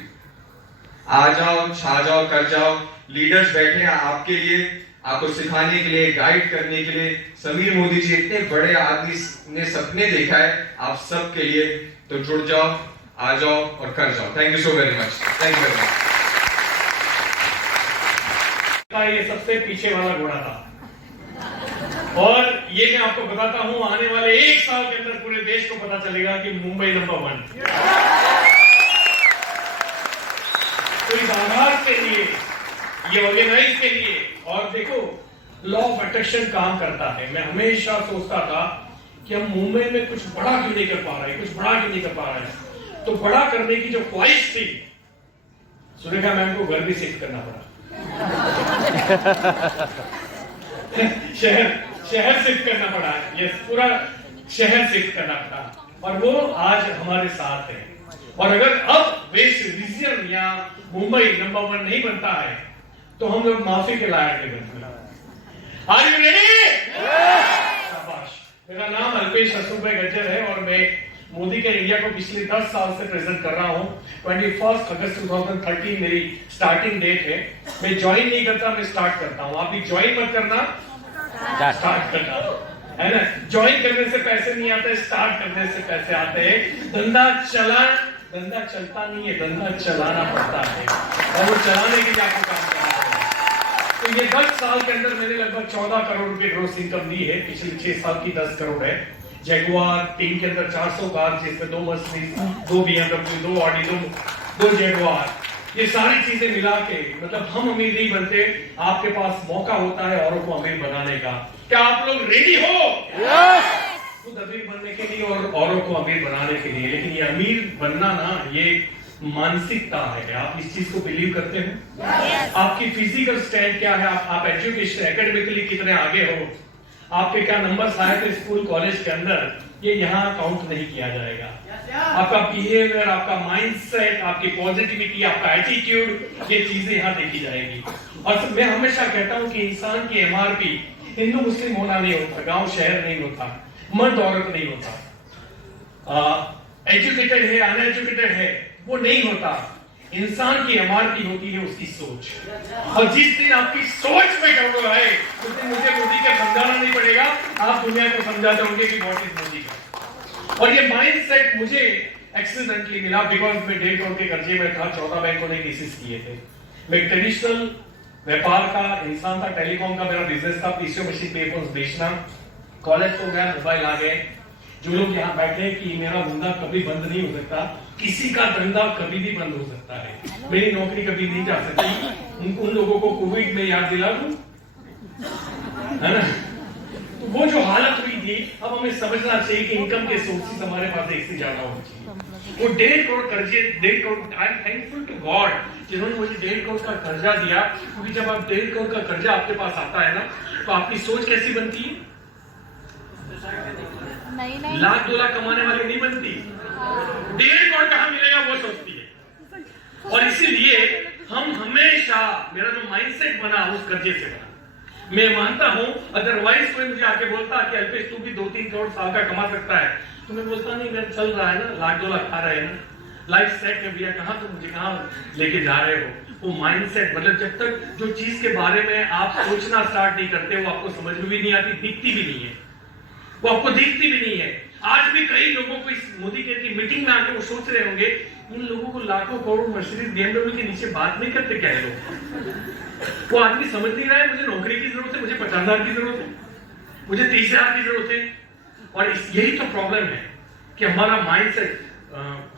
आ जाओ, छा जाओ, कर जाओ। लीडर्स बैठे हैं आपके लिए, आपको सिखाने के लिए, गाइड करने के लिए। समीर मोदी जी इतने बड़े आदमी ने सपने देखा है आप सबके लिए, तो जुड़ जाओ, आ जाओ और कर जाओ। Thank you so very much. Thank you very much. ये सबसे पीछे वाला घोड़ा था और ये मैं आपको बताता हूं आने वाले 1 साल के अंदर पूरे देश को पता चलेगा कि मुंबई नंबर 1। तो इस आधार के लिए, ये ऑर्गेनाइज के लिए, और देखो लॉ ऑफ अट्रैक्शन काम करता है। मैं हमेशा सोचता था कि हम मुंबई में कुछ बड़ा क्यों नहीं कर पा रहे, कुछ बड़ा क्यों नहीं कर पा रहे। तो बड़ा करने की जो ख्वाहिश थी, सुरेखा मैम को घर भी शिफ्ट करना पड़ा। शहर शिफ्ट करना पड़ा, यस, पूरा शहर शिफ्ट करना पड़ा, और वो आज हमारे साथ है। और अगर अब वेस्ट रीजन या मुंबई नंबर 1 नहीं बनता है तो हम लोग माफी के लायक नहीं बनते। Are you ready? शाबाश। मेरा नाम अल्पेश हसूभाई गज्जर है और मैं मोदी के इंडिया को पिछले 10 साल से प्रेजेंट कर रहा हूँ। 21 अगस्त 2013 मेरी स्टार्टिंग डेट है। मैं ज्वाइन नहीं करता, मैं स्टार्ट करता हूँ। आप भी ज्वाइन मत करना, स्टार्ट करना, है ना। ज्वाइन करने से पैसे नहीं आते, स्टार्ट करने से पैसे आते हैं। धंधा चलता नहीं है, धंधा चलाना पड़ता है, और वो चलाने के लिए आपको काम करना है। तो ये 10 साल के अंदर मैंने लगभग 14 करोड़ रुपए ग्रोस इनकम दी है। पिछले 6 साल की 10 करोड़ है। जैगुआर टीम के अंदर 400 कार, जिसमें 2 मर्सिडीज, 2 BMW, 2 ऑडी, 2 जैगुआर, ये सारी चीजें मिला के मतलब हम अमीर नहीं बनते। आपके पास मौका होता है औरों को अमीर बनाने का। क्या आप लोग रेडी हो? खुद अमीर बनने के लिए और औरों को अमीर बनाने के लिए। लेकिन ये अमीर बनना ना, ये मानसिकता है। आप इस चीज को बिलीव करते हैं? आपकी फिजिकल स्टैंड क्या है, आप एजुकेशन एकेडमिकली कितने आगे हो, आपके क्या नंबर्स आए थे स्कूल कॉलेज के अंदर, ये यहाँ काउंट नहीं किया जाएगा। आपका बिहेवियर, आपका माइंडसेट, आपकी पॉजिटिविटी, आपका एटीट्यूड, ये चीजें यहाँ देखी जाएगी। और मैं हमेशा कहता हूँ कि इंसान की एमआरपी हिंदू मुस्लिम होना नहीं होता, गांव शहर नहीं होता, मर्द औरत नहीं होता, एजुकेटेड है अनएजुकेटेड है वो नहीं होता। इंसान की एमआरपी होती है उसकी सोच। और जिस दिन आपकी सोच में गड़बड़ है उस दिन मुझे मोदी का समझाना नहीं पड़ेगा, आप दुनिया को समझाते होंगे कि व्हाट इज मोदी का। और ये माइंडसेट मुझे एक्सीडेंटली मिला बिकॉज मैं 1.5 करोड़ के कर्जे में था। 14 बैंकों ने केसेस किए थे। मैं ट्रेडिशनल व्यापार का इंसान था, टेलीकॉम का मेरा बिजनेस था, पीसीओ मशीन पे फोन बेचना। कॉलेज तो गया, मोबाइल आ गए। जो लोग यहाँ बैठे हैं कि मेरा धंधा कभी बंद नहीं हो सकता, किसी का धंधा कभी भी बंद हो सकता है, मेरी नौकरी कभी नहीं जा सकती, उन लोगों को कोविड में याद दिला दूं, है ना। तो वो जो हालत हुई थी, अब हमें समझना चाहिए कि इनकम के सोर्सेस हमारे पास एक से ज्यादा होने चाहिए। वो 1.5 करोड़ कर्जे, 1.5 crore, I am thankful to God जिन्होंने मुझे 1.5 करोड़ का कर्जा दिया। क्योंकि जब आप 1.5 करोड़ का कर्जा आपके पास आता है ना, तो आपकी सोच कैसी बनती है? नहीं। 1-2 लाख कमाने वाली नहीं बनती। 1.5 करोड़ कहां मिलेगा वो सोचती है। और इसीलिए हम हमेशा, मेरा जो माइंडसेट बना उस कर्जे से बना। मैं मानता हूं अदरवाइज कोई मुझे आके बोलता कि अल्पेश तू भी 2-3 करोड़ साल का कमा सकता है, तो मैं बोलता नहीं, मेरा चल रहा है ना, 1-2 लाख आ रहे हैं ना, लाइफ सेट है भैया, कहां तुम मुझे कहां लेके जा रहे हो। वो माइंडसेट मतलब जब तक जो चीज के बारे में आप सोचना स्टार्ट नहीं करते वो आपको समझ में भी नहीं आती, दिखती भी नहीं है, वो आपको दिखती भी नहीं है। आज भी कई लोगों को इस मोदी की मीटिंग में आके वो सोच रहे होंगे, इन लोगों को लाखों करोड़ मर्सिडीज BMW के नीचे बात नहीं करते क्या है लोग। वो आदमी समझ नहीं रहा है मुझे नौकरी की जरूरत है, मुझे 50,000 की जरूरत है, मुझे 30,000 की जरूरत है। और यही तो प्रॉब्लम है कि हमारा माइंडसेट,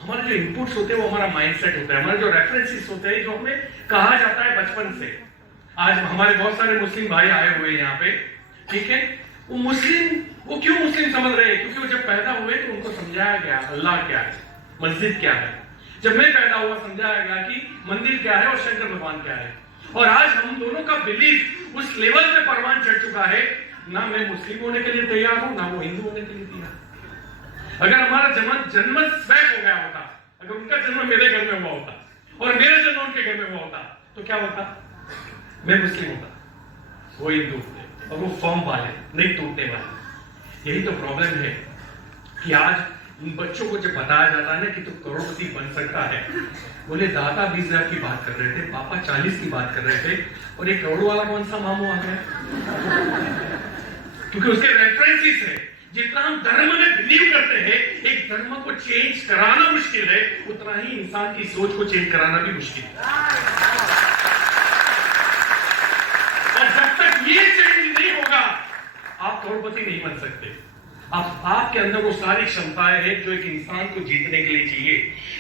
हमारे जो इनपुट्स होते हैं वो हमारा माइंडसेट होता है, हमारे जो रेफरेंसेस होते हैं, जो हमें कहा जाता है बचपन से। आज हमारे बहुत सारे मुस्लिम भाई आए हुए हैं यहाँ पे, ठीक है, वो वो क्यों मुस्लिम समझ रहे हैं? क्योंकि वो जब पैदा हुए तो उनको समझाया गया अल्लाह क्या है, मस्जिद क्या है। जब मैं पैदा हुआ समझाया गया कि मंदिर क्या है और शंकर भगवान क्या है। और आज हम दोनों का बिलीफ उस लेवल पे परवान चढ़ चुका है, ना मैं मुस्लिम होने के लिए तैयार हूं, ना वो हिंदू होने के लिए तैयार। अगर हमारा जन्म स्वैप हो गया होता, अगर उनका जन्म मेरे घर में हुआ होता और मेरा जन्म उनके घर में हुआ होता, तो क्या होता? मैं मुस्लिम होता, वो हिंदू होते, और वो फॉर्म वाले नहीं टूटने वाले। यही तो प्रॉब्लम है कि आज उन बच्चों को जब बताया जाता है ना कि तू करोड़पति बन सकता है, बोले दादा 20,000 की बात कर रहे थे, पापा 40 की बात कर रहे थे, और एक करोड़ वाला कौन सा मामू आ गया? क्योंकि उसके रेफरेंसेस है। जितना हम धर्म में बिलीव करते हैं, एक धर्म को चेंज कराना मुश्किल है, उतना ही इंसान की सोच को चेंज कराना भी मुश्किल है। और जब तक ये चेंज नहीं होगा, आप करोड़पति नहीं बन सकते। आपके अंदर वो सारी क्षमताएं हैं जो एक इंसान को जीतने के लिए चाहिए।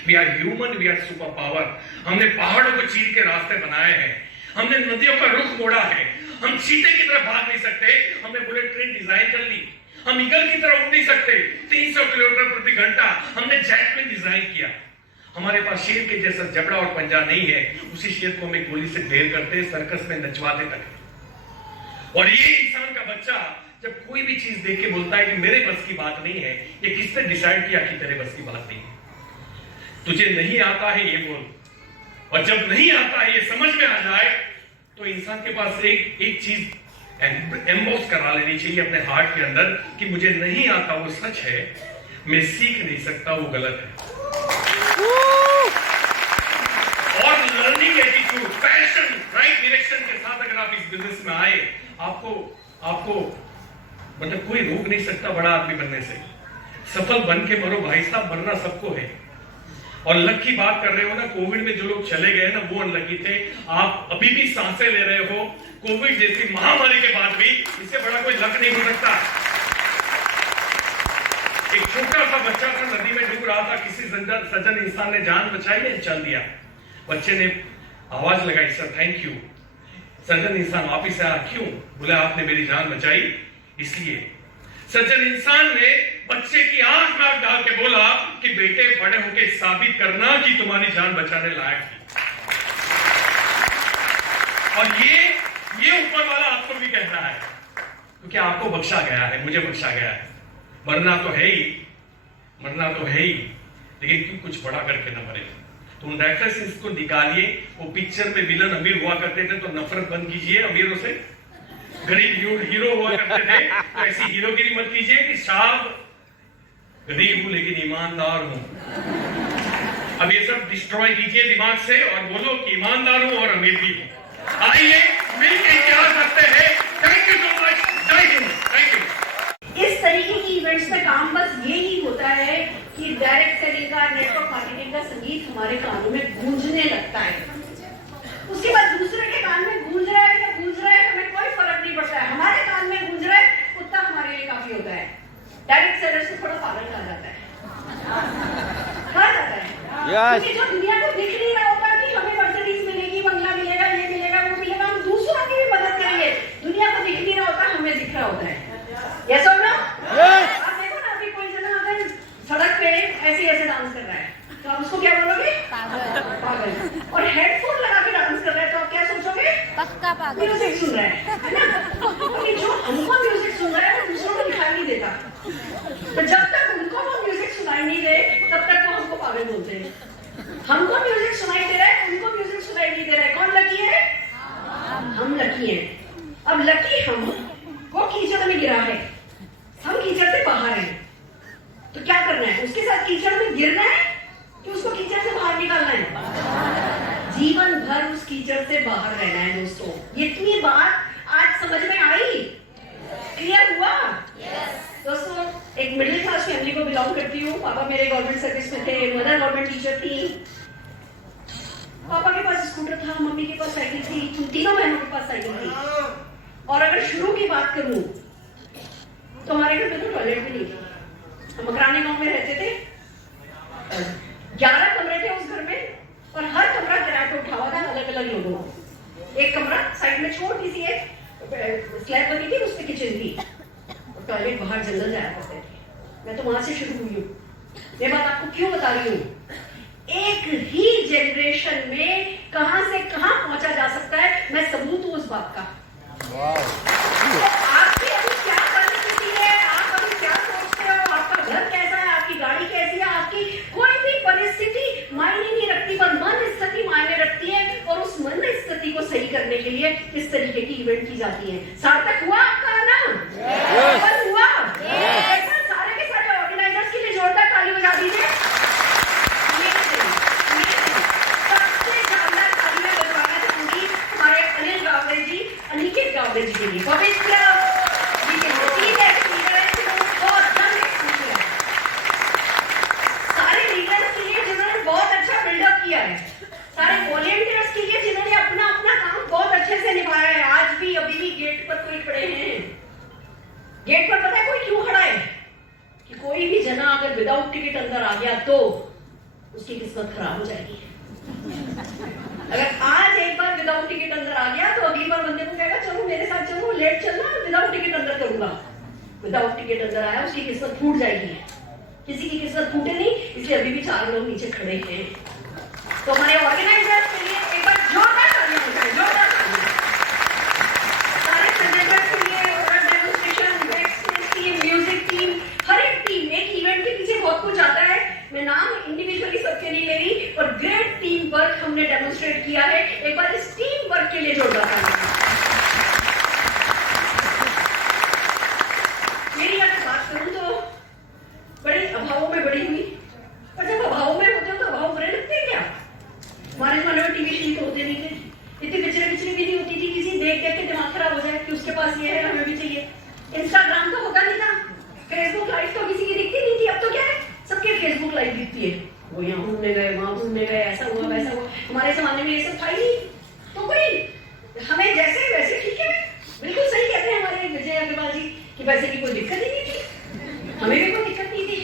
We are human, we are super power. हमने पहाड़ों को चीर के रास्ते बनाए हैं, हमने नदियों का रुख मोड़ा है, हम चीते की तरफ भाग नहीं सकते, हमने बुलेट ट्रेन डिजाइन कर ली, हम ईगल की तरह उड़ नहीं सकते 300 किलोमीटर प्रति घंटा, हमने जेट प्लेन डिजाइन किया। हमारे पास शेर के जैसा जबड़ा और पंजा नहीं है, उसी शेर को हम एक गोली से ढेर करते, सर्कस में नचवाते तक। और ये इंसान का बच्चा जब कोई भी चीज देख के बोलता है कि मेरे बस की बात नहीं है, ये किसने डिसाइड किया कि तेरे बस की बात नहीं है? तुझे नहीं आता है ये बोल, और जब नहीं आता है ये समझ में आ जाए, तो इंसान के पास एक चीज एम्बोस करा लेनी चाहिए अपने हार्ट के अंदर कि मुझे नहीं आता वो सच है, मैं सीख नहीं सकता वो गलत है। और learning attitude, passion, right direction के साथ अगर आप इस बिजनेस में आए, आपको मतलब कोई रोक नहीं सकता बड़ा आदमी बनने से। सफल बन के मरो भाई साहब, मरना सबको है। और लक की बात कर रहे हो ना, कोविड में जो लोग चले गए ना वो अनलकी थे। आप अभी भी सांसें ले रहे हो कोविड जैसी महामारी के बाद भी, इससे बड़ा कोई लक नहीं हो सकता। एक छोटा सा बच्चा था, नदी में डूब रहा था, किसी सज्जन इंसान ने जान बचाई है, चल दिया। बच्चे ने आवाज लगाई, सर थैंक यू। सज्जन इंसान वापिस आया, क्यों? बोला आपने मेरी जान बचाई इसलिए। सज्जन इंसान ने बच्चे की आंख में आंख डाल के बोला कि बेटे बड़े होके साबित करना कि तुम्हारी जान बचाने लायक थी। और ये ऊपर वाला आपको भी कहता है, क्योंकि आपको बख्शा गया है, मुझे बख्शा गया है। मरना तो है ही, लेकिन क्यों कुछ बड़ा करके न मरे। तो उन रेफरेंसेस को निकालिए। वो पिक्चर में विलन अमीर हुआ करते थे तो नफरत बंद कीजिए अमीरों से, गरीब हीरो हुआ करते थे तो ऐसी हीरोगिरी मत कीजिए कि साहब गरीब हूं लेकिन ईमानदार हूं। अब ये सब डिस्ट्रॉय कीजिए दिमाग से और बोलो कि ईमानदार हूं और अमीर भी हूं। आइए मिलकर इतिहास करते हैं। थैंक यू सो मच, जय हिंद, थैंक यू। इस तरीके की इवेंट्स में काम बस यही होता है कि डायरेक्ट सेलिंग का, नेटवर्क मार्केटिंग का संगीत हमारे कानों में गूंजने लगता है। उसके बाद दूसरे के कान में गूंज रहा है या गूंज रहा है, हमें कोई फर्क नहीं पड़ता है। हमारे कान में गूंज रहा है उतना हमारे लिए काफी होता है। डायरेक्ट सेलर से थोड़ा पागल कहा जाता है, क्योंकि जो दुनिया को दिख नहीं रहा होता कि हमें मर्सिडीज मिलेगी, बंगला मिलेगा, ये मिलेगा, वो मिलेगा, हम दूसरों की भी मदद करेंगे। दुनिया को दिख नहीं रहा होता, हमें दिख रहा होता है। यस और नो? आप देखो ना, अभी कोई जना अगर सड़क पे ऐसे डांस कर रहा है तो आप उसको क्या बोलोगे? पागल। और हेडफोन लगा के डांस कर रहा है तो आप क्या सोचोगे? पक्का पागल। म्यूजिक सुन रहा है ना? क्योंकि जो हमको म्यूजिक सुन रहा है वो दूसरों को दिखाई नहीं देता। तो जब तक उनको वो म्यूजिक सुनाई नहीं दे तब तक वो हमको पागल बोलते हैं। हमको म्यूजिक सुनाई दे रहा है, उनको म्यूजिक सुनाई नहीं दे रहा है। कौन लकी है? हम लकी हैं। अब लकी हम, वो कीचड़ में गिरा है, हम कीचड़ से बाहर हैं, तो क्या करना है? उसके साथ कीचड़ में गिरना है कि उसको कीचड़ से बाहर निकालना है? जीवन भर उस कीचड़ से बाहर रहना है दोस्तों। इतनी बात आज समझ में आई? क्लियर हुआ? दोस्तों, एक मिडिल क्लास फैमिली को बिलोंग करती हूँ। पापा मेरे गवर्नमेंट सर्विस में थे, मदर गवर्नमेंट टीचर थी। पापा के पास स्कूटर था, मम्मी के पास साइकिल थी, तीनों बहनों के पास साइकिल थी। और अगर शुरू की बात करूं तो हमारे घर में तो टॉयलेट भी नहीं था। हम मकरानी गांव में रहते थे, 11 कमरे थे उस घर में और हर कमरा किराए पे उठा हुआ था अलग अलग लोगों को। एक कमरा साइड में छोटी सी एक स्लैब बनी थी, उसमें किचन थी। टॉयलेट बाहर जंगल जाया करते थे। मैं तो वहां से शुरू हुई हूँ। ये बात आपको क्यों बता रही हूँ? एक ही जनरेशन में कहां से कहां पहुंचा जा सकता है, मैं सबूत हूं उस बात का। तो आपकी अभी क्या परिस्थिति है, आप अभी क्या सोचते हो, आपका घर कैसा है, आपकी गाड़ी कैसी है, आपकी कोई भी परिस्थिति मायने नहीं रखती, पर मन स्थिति मायने रखती है। और उस मन स्थिति को सही करने के लिए इस तरीके की इवेंट की जाती है। सार्थक हुआ आपका ना? सफल हुआ? ऐसा सारे के सारे ऑर्गेनाइजर्स के लिए जोरदार ताली बजा दीजिए। सबसे ज्यादा तालियां बजवाना चाहूंगी हमारे अनिल गावड़े जी, अनिकेत गावड़े जी के लिए। पवित्र जी के लिए 3 ऐसे लीडर हैं जिन्होंने बहुत जल्द एक्सपोजर है, सारे लीडर्स के लिए जिन्होंने बहुत अच्छा बिल्डअप किया है, सारे वॉलंटियर्स के लिए जिन्होंने अपना अपना काम बहुत अच्छे से निभाया है। आज भी अभी भी गेट पर कोई खड़े हैं। गेट पर पता है कोई क्यों खड़ा है? कि कोई भी जना अगर विदाउट टिकट अंदर आ गया तो उसकी किस्मत खराब हो जाएगी। अगर आज एक बार विदाउट टिकट अंदर आ गया तो अगली बार बंदे को कहेगा चलो मेरे साथ चलो, लेट चलना, विदाउट टिकट अंदर करूंगा। विदाउट टिकट अंदर आया, उसकी किस्मत फूट जाएगी। किसी की किस्मत फूटे नहीं, इसलिए अभी भी 4 लोग नीचे खड़े हैं। तो हमारे ऑर्गेनाइजर्स के लिए एक बार जोरदार तालियां बजाएं, जोरदार तालियां। सारे प्रेजेंटर्स के लिए, डेमोन्स्ट्रेशन, टीम, म्यूजिक टीम, हर एक टीम, एक इवेंट के पीछे बहुत कुछ आता है। मैं नाम इंडिविजुअली सबके नहीं ले रही, पर ग्रेट टीम वर्क हमने डेमोन्स्ट्रेट किया है। एक बार इस टीम वर्क के लिए जोरदार तालियां। मेरी अगर बात करूं तो बड़े अभावों में बड़ी हुई, पर जब अभावों में होते हो तो अभाव बुरे लगते हैं क्या? हमारे जमाने में टीवी शीट होते नहीं थे, इतनी पिक्चरें भी नहीं होती थी, किसी देख देख के दिमाग खराब हो जाए कि उसके पास ये है, हमें भी चाहिए। इंस्टाग्राम तो होता नहीं था, फेसबुक लाइव तो किसी की दिखती नहीं थी। अब तो क्या है, सबके फेसबुक लाइव दिखती है। वो यहाँ घूमने गए, वहां घूमने गए, ऐसा हुआ वैसा हुआ। हमारे जमाने में ये सब था ही नहीं, तो कोई हमें जैसे वैसे ठीक है। बिल्कुल सही कहते हैं हमारे विजय अग्रवाल जी कि पैसे की कोई दिक्कत ही नहीं थी, हमें भी कोई दिक्कत नहीं थी।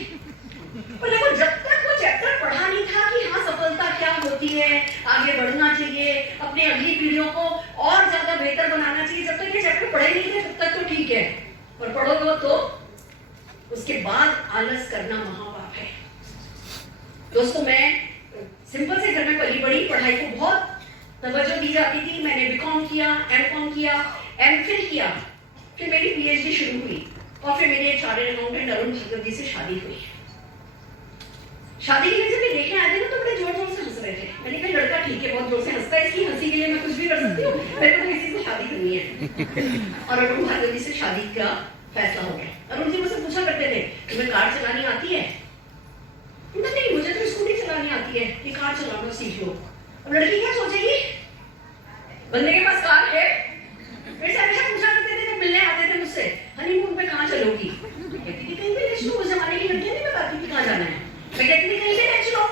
पर देखो, जब तक वो चैप्टर पढ़ा नहीं था कि हाँ सफलता क्या होती है, आगे बढ़ना चाहिए, अपने अगली पीढ़ियों को और ज्यादा बेहतर बनाना चाहिए, जब तक ये चैप्टर पढ़े नहीं थे तब तक तो ठीक है। पर पढ़ोगे तो उसके बाद आलस करना महापाप है। दोस्तों, मैं सिंपल से घर में पली बड़ी, पढ़ाई को बहुत तवज्जो दी जाती थी। मैंने बीकॉम किया, एमकॉम किया, एमफिल किया, फिर मेरी पीएचडी शुरू हुई और फिर मेरे चार्टर्ड अकाउंटेंट अरुण भागवत जी से शादी हुई। शादी के लिए जब मैं देखने आए थे ना तो बड़े जोर जोर से हंस रहे थे। मैंने कहा लड़का ठीक है, बहुत जोर से हंसता है, इसकी हंसी के लिए मैं कुछ भी कर सकती हूँ, मेरे को किसी से शादी करनी है। और अरुण भागवत जी से शादी का फैसला हो गया। अरुण जी मुझसे पूछा करते थे तुम्हें कार चलानी आती है? नहीं, मुझे तो स्कूटी चलानी आती है, ये कार चलाना सीख लो। अब लड़की क्या सोचेगी, बंदे के पास कार है? मेरे से हमेशा पूछा करते थे जब मिलने आते थे मुझसे, हनीमून पे कहाँ चलोगी? कहती थी कहीं पे ले चलो। उस जमाने की लड़कियां नहीं बताती थी कहाँ जाना है, मैं कहती थी कहीं पे ले चलो।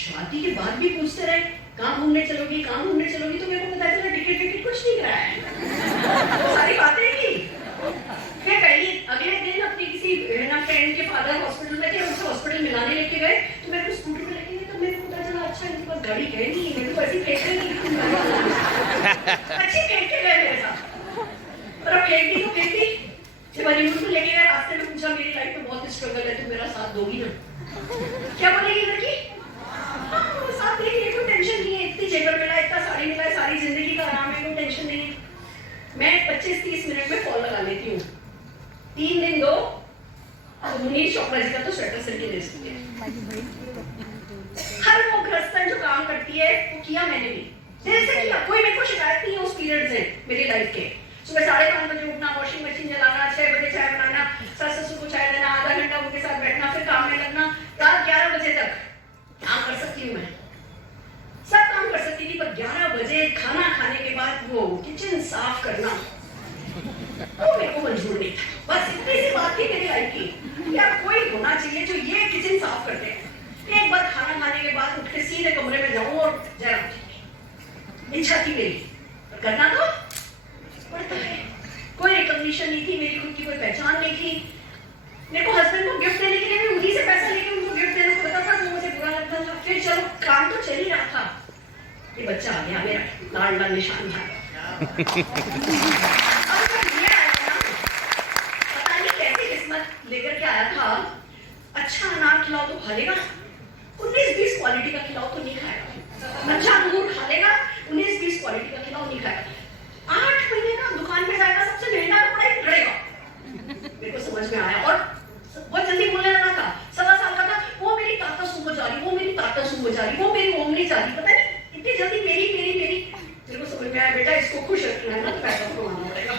शादी के बाद भी पूछते रहे कहाँ घूमने चलोगी, कहाँ घूमने चलोगी, तो मेरे को पता चला टिकट कुछ नहीं कराया है। सारी बातें की। फिर अगले दिन अपनी किसी फ्रेंड के फादर हॉस्पिटल में थे, उनको हॉस्पिटल मिलाने लेके गए, तो मेरे को स्कूटर में लेके गए, तो मेरे को पता चला अच्छा इनके पास गाड़ी है नहीं, मेरे को ऐसी फेंक नहीं अच्छी फेंक के गए मेरे साथ। पर अब फेंक दी तो फेंक दी। जब हनीमून को लेके गए, रास्ते में पूछा मेरी लाइफ में बहुत स्ट्रगल है, तुम मेरा साथ दोगी ना? क्या बोलेगी लड़की? हाँ, साथ देंगे, कोई टेंशन नहीं है, इतनी जेवर मिला, इतना साड़ी मिला, सारी जिंदगी का आराम है, कोई टेंशन नहीं है। मैं 25-30 मिनट में फॉल लगा लेती हूँ। 3 दिन दो, मुनीश चोपड़ा जी का तो स्वेटर सिल के दे सकती है। हर वो गृहस्थन जो काम करती है वो किया मैंने भी, दिल से किया। कोई मेरे को शिकायत नहीं है उस पीरियड से मेरी लाइफ के। सुबह 5:30 बजे उठना, वॉशिंग मशीन चलाना, 6 बजे चाय बनाना, सास ससुर को चाय देना, आधा घंटा उनके साथ बैठना, फिर काम में लगना, रात 11 बजे तक काम कर सकती हूँ मैं, सब काम कर सकती थी। पर 11 बजे खाना खाने के बाद वो किचन साफ करना वो मेरे को मंजूर नहीं था। बस इतनी सी बात थी मेरी लाइफ की, यार कोई होना चाहिए जो ये किचन साफ करते हैं। एक बार खाना खाने के बाद उठ के सीधे कमरे में जाऊं और जरा इच्छा थी मेरी, करना तो पड़ता है। कोई रिकॉग्निशन नहीं थी, मेरी खुद की कोई पहचान नहीं थी। मेरे को हस्बैंड को गिफ्ट देने के लिए भी उन्हीं से पैसा लेके उनको गिफ्ट देने को पता था, तो मुझे बुरा लगता था। फिर चलो काम तो चल ही रहा था, ये बच्चा आ गया मेरा, लाल लाल निशान था। पता नहीं खिलाओ तो खा लेगा, 19-20 क्वालिटी का खिलाओ तो नहीं खाएगा। अच्छा अंगूर खा लेगा, 19-20 क्वालिटी का खिलाओ नहीं खाएगा। 8 महीने का दुकान पे जाएगा, सबसे महंगा कपड़ा ही पड़ेगा। मेरे को समझ में आया और बहुत जल्दी बोलने लगा था। 1.25 साल का था, वो मेरी ताता सूंघो जा रही, वो मेरी ताता सूंघो जा रही, वो मेरी ओमनी जा रही, पता नहीं इतनी जल्दी मेरी मेरी मेरी। मेरे को समझ में आया बेटा इसको खुश रखना है ना तो पैसा को मानना पड़ेगा।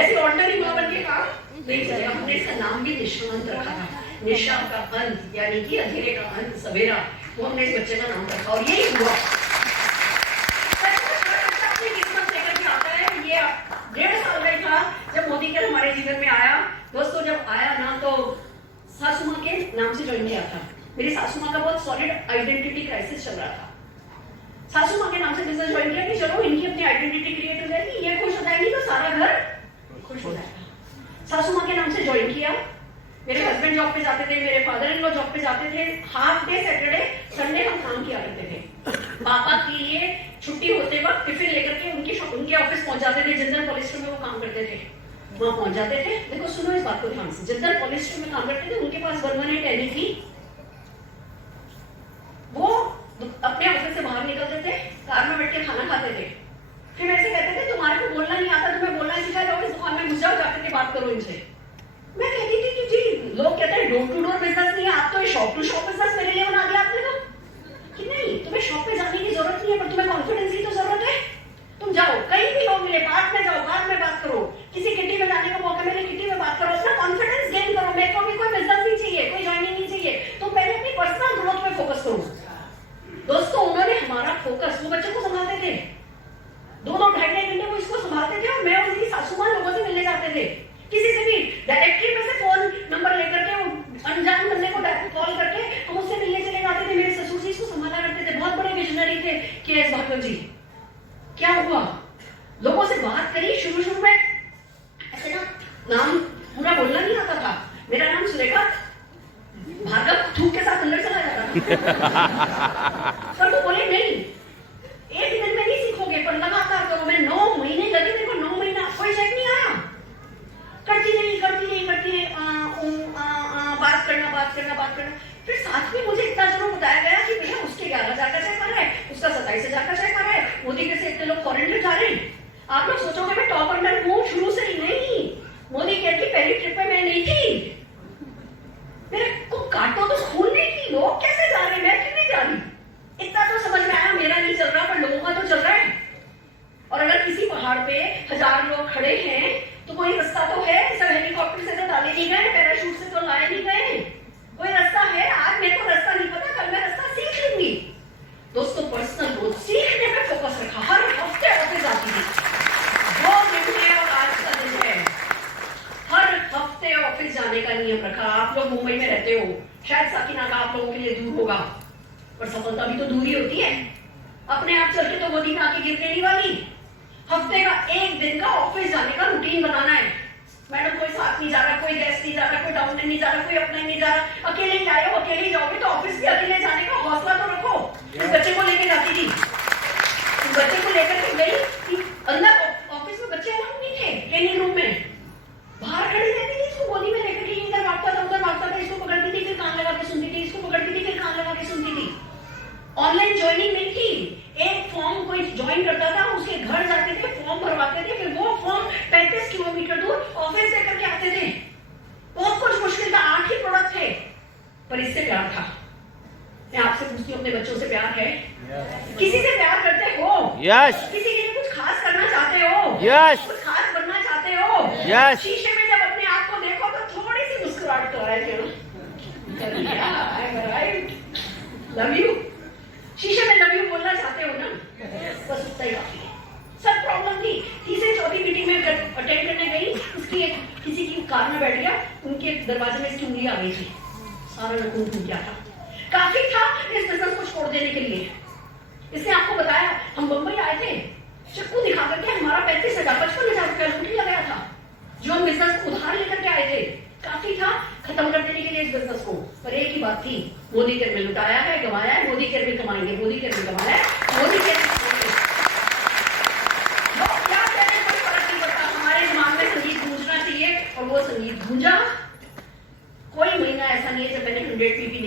ऐसी ऑर्डिनरी माँ बन के काम नहीं चलेगा। हमने इसका नाम भी निशांत रखा था, निशा का अंत यानी कि अंधेरे का अंत सवेरा, वो हमने इस बच्चे का नाम रखा और यही हुआ। अपनी किस्मत लेकर के आता है। ये 1.5 साल का था जब मोदी कर हमारे जीवन में आया। दोस्तों जब आया ना तो सासू माँ के नाम से ज्वाइन किया था। मेरी सासू माँ का बहुत सॉलिड आइडेंटिटी क्राइसिस चल रहा था। सासू माँ के नाम से बिजनेस ज्वाइन किया कि चलो इनकी अपनी आइडेंटिटी क्रिएट हो जाएगी, ये खुश हो जाएगी तो सारा घर खुश हो जाएगा। सासू माँ के नाम से ज्वाइन किया। मेरे हस्बैंड जॉब पे जाते थे, मेरे फादर इन लॉ जॉब पे जाते थे। हाफ डे सैटरडे संडे हम काम किया करते थे। पापा के लिए छुट्टी होते वक्त टिफिन लेकर के उनके ऑफिस पहुंच जाते थे। जिंदल पॉलिस्टर में वो काम करते थे, वहां पहुंच जाते थे। देखो सुनो इस बात को ध्यान से, जिंदल पॉलिस्टर में काम करते थे, उनके पास परमानेंट एनी थी। वो अपने ऑफिस से बाहर निकलते थे, कार में बैठ के खाना खाते थे। फिर मेरे से कहते थे तुम्हारे को बोलना नहीं आता, तुम्हें बोलना सिखा जाओ, इस दुकान में घुस जाओ, जाकर के बात करो इनसे। मैं कहती थी कि जी लोग कहते हैं डोर टू डोर बिजनेस नहीं है, आप तो शॉप टू शॉप बिजनेस मेरे लिए बना दिया आपने। तो कि नहीं तुम्हें शॉप पे जाने की जरूरत नहीं है, पर तुम्हें कॉन्फिडेंस की तो जरूरत है। तुम जाओ कहीं भी लोग मिले, पार्क में जाओ, पार्क में बात करो, किसी किटी में जाने का मौका मिले किटी में बात करो, अपना कॉन्फिडेंस गेन करो। मेरे को भी कोई बिजनेस नहीं चाहिए, कोई ज्वाइनिंग नहीं चाहिए, तुम पहले अपनी पर्सनल ग्रोथ पे फोकस करो। दोस्तों उन्होंने हमारा फोकस, वो बच्चों को संभालते थे, 2-2 ढाई घंटे वो इसको संभालते थे और मैं उनकी सासू माँ लोगों से मिलने जाते थे। किसी से भी डायरेक्टरी में से फोन नंबर लेकर के अनजान बंदे को कॉल करके हम उससे मिलने चले जाते थे। मेरे ससुर जी इसको संभाला करते थे, बहुत बड़े विजनरी थे के.एस. भागवत जी। क्या हुआ, लोगों से बात करी। शुरू में ऐसे ना नाम पूरा बोलना नहीं आता था। मेरा नाम सुलेखा भार्गव थूक के साथ अंदर चला जाता था। पर वो बोले नहीं, एक दिन में नहीं सीखोगे, पर लगातार करो। मैं 9 महीने लगे, मेरे को 9 महीना कोई चेक नहीं आया। करती रही बात करना। फिर साथ में मुझे इतना जरूर बताया गया कि भैया उसके 11,000 का चेक आ रहा है, उसका 27,000 का चेक आ रहा है, मोदी के से इतने लोग फॉरेन में जा रहे हैं। आप लोग सोचोगे मैं टॉप अंडर हूँ शुरू से ही, नहीं। मोदी केयर की पहली ट्रिप पे मैं नहीं थी। मेरे को काटो तो खून नहीं थी, लोग कैसे जा रहे हैं, मैं क्यों नहीं जा रही। इतना तो समझ में आया, मेरा नहीं चल रहा पर लोगों का तो चल रहा है। और अगर किसी पहाड़ पे 1000 लोग खड़े हैं तो कोई रास्ता तो है। सब हेलीकॉप्टर से तो डाले नहीं गए, पैराशूट से तो लाए नहीं गए, कोई रास्ता है। आज मेरे को रास्ता नहीं पता, कल मैं रास्ता सीख लूंगी। दोस्तों पर्सनल ग्रोथ सीखने पे फोकस रखा। हर हफ्ते ऑफिस आती थी, 2 दिन है और आज का दिन है। हर हफ्ते ऑफिस जाने का नियम रखा। आप लोग मुंबई में रहते हो, शायद साकिनाका आप लोगों के लिए दूर होगा, पर सफलता भी तो दूर ही होती है। अपने आप चल के तो गोदी में आके गिरने नहीं वाली। हफ्ते का 1 दिन का ऑफिस जाने का रूटीन बनाना है। मैडम कोई साथ नहीं जा रहा, कोई गेस्ट नहीं जा रहा, कोई डाउन नहीं जा रहा, कोई अपना नहीं जा रहा, अकेले ही आए हो, अकेले ही जाओगे तो ऑफिस भी अकेले जाने का हौसला तो रखो। इस बच्चे को लेके जाती थी, इस बच्चे को लेकर के गई। अंदर ऑफिस में बच्चे अलाउड नहीं थे, ट्रेनिंग रूम में बाहर खड़ी रहती थी। इसको गोदी में लेकर के इधर भागता था उधर भागता था, इसको पकड़ती थी फिर कान लगा के सुनती थी, इसको पकड़ती थी फिर कान लगा के सुनती थी। ऑनलाइन ज्वाइनिंग नहीं थी। एक फॉर्म कोई ज्वाइन करता था, उसके घर जाते थे, फॉर्म भरवाते थे, फिर वो फॉर्म 35 किलोमीटर दूर ऑफिस लेकर के आते थे। बहुत कुछ मुश्किल था, 8 ही प्रोडक्ट थे, पर इससे प्यार था। मैं आपसे पूछती हूँ, अपने बच्चों से प्यार है? किसी से प्यार करते हो? यस। किसी के लिए कुछ खास करना चाहते हो? यस। कुछ खास बनना चाहते हो? यस। शीशे में जब अपने आप को देखो तो थोड़ी सी मुस्कुराहट तो आए थे। लव यू, शीशे में लव यू बोलना चाहते हो ना, बस उतना ही काफी है। सब प्रॉब्लम थी। 3 से 4 मीटिंग में अटेंड करने गई, उसकी किसी की कार में बैठ गया, उनके दरवाजे में इसकी उंगली आ गई थी, सारा नखून टूट गया था। काफी था इस बिजनेस को छोड़ देने के लिए। इसने आपको बताया हम बंबई आए थे, चक्कू दिखा करके हमारा 35,000 55,000 रुपया लूट लिया गया था, जो हम बिजनेस को उधार लेकर के आए थे। काफी था खत्म कर देने के लिए इस बिजनेस को, पर एक ही बात थी, मोदी केयर में लुटाया है, गवाया है, मोदी केयर में कमाएंगे, मोदी केयर में कमाया है, मोदी केयर में कमाएंगे। लोग क्या करें कोई फर्क नहीं पड़ता, हमारे दिमाग में संगीत गूंजना चाहिए और वो संगीत गूंजा। कोई महीना ऐसा नहीं है जब मैंने 100 PP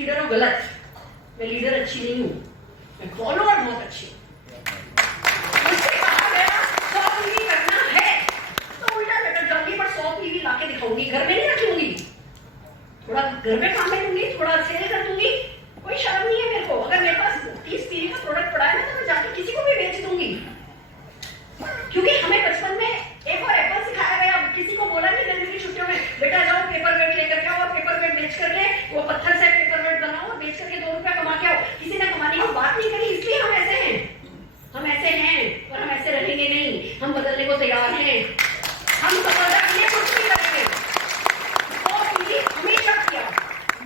लीडर हो गलत, मैं लीडर अच्छी नहीं हूँ, मैं फॉलोअर बहुत अच्छी हूँ। मुझसे कहा गया 100 पीवी करना है तो उल्टा लेकर जाऊंगी, पर 100 पीवी लाके दिखाऊंगी, घर में नहीं रखूंगी, थोड़ा घर में काम में दूंगी, थोड़ा सेल कर दूंगी, कोई शर्म नहीं है मेरे को। अगर मेरे पास 30 पीवी का प्रोडक्ट पड़ा है ना तो मैं जाके किसी को भी बेच दूंगी, क्योंकि हमें बचपन में एक और एप्पल सिखाया गया। किसी को बोला नहीं गर्मी की छुट्टियों में, बेटा जाओ पेपर वेट लेकर के आओ और पेपर वेट बेच करके वो पत्थर से पेपर वेट बनाओ और बेच करके 2 रुपया कमा के आओ। किसी ने कमाने की बात नहीं करी, इसलिए हम ऐसे हैं, हम ऐसे हैं और हम ऐसे रहेंगे नहीं, हम बदलने को तैयार हैं, हम सफलता के लिए कुछ भी करेंगे। तो हमेशा किया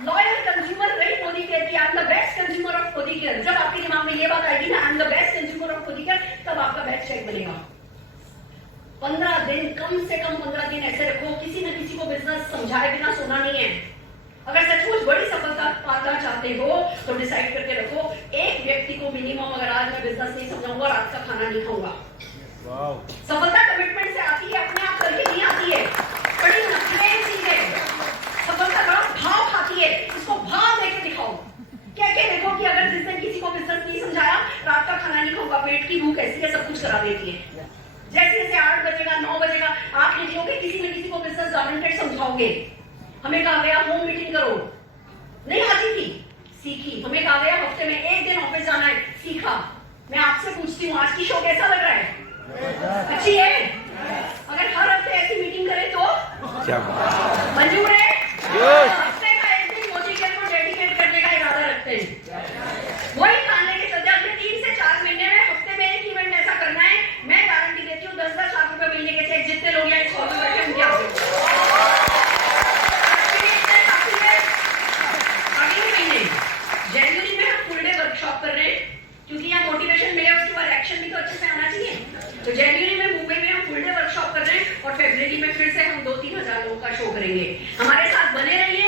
लॉयल कंज्यूमर रही मोदी केयर की, I am the best consumer of Modi care. जब आपके दिमाग में ये बात आएगी ना, I am the best consumer of Modi care, तब आपका बेस्ट चेक बनेगा। 15 दिन, कम से कम 15 दिन ऐसे रखो, किसी न किसी को बिजनेस समझाए बिना सोना नहीं है। अगर सचमुच बड़ी सफलता पाना चाहते हो तो डिसाइड करके रखो, एक व्यक्ति को मिनिमम, अगर आज मैं बिजनेस नहीं समझाऊंगा, रात का खाना नहीं खाऊंगा। सफलता कमिटमेंट से आती है, अपने आप करके नहीं आती है, बड़ी नखरे चीज है। सफलता बड़ा भाव खाती है, इसको भाव देके दिखाओ। क्या क्या देखो कि अगर जिस दिन किसी को बिजनेस नहीं समझाया, रात का खाना नहीं खाऊंगा, पेट की भूख ऐसी है, सब कुछ करा देती है। जैसे जैसे 8 बजेगा 9 बजेगा आप निकलोगे, किसी न किसी को बिजनेस ओरिएंटेड समझाओगे। हमें कहा गया होम मीटिंग करो, नहीं आती थी, सीखी। हमें कहा गया हफ्ते में 1 दिन ऑफिस जाना है, सीखा। मैं आपसे पूछती हूँ, आज की शो कैसा लग रहा है? अच्छी है? अगर हर हफ्ते ऐसी मीटिंग करें तो मंजूर है? हफ्ते का 1 दिन मोदी केयर को डेडिकेट करने का इरादा रखते हैं। वही ठान लेके चलते हैं, अगले 3 से 4 महीने में हफ्ते में एक इवेंट ऐसा करना है। मैं गारंटी देती हूँ 10-10 लाख रुपए महीने के चेक जितने लोग यहाँ इस हॉल में बैठे उनके आगे महीने जनवरी में हम फुल डे वर्कशॉप कर रहे हैं, क्योंकि यहाँ मोटिवेशन मिले, उसके बाद एक्शन भी तो अच्छे से आना चाहिए। तो जनवरी में मुंबई में हम फुल डे वर्कशॉप कर रहे हैं और फरवरी में फिर से हम 2-3 हजार लोगों का शो करेंगे। हमारे साथ बने रहिए।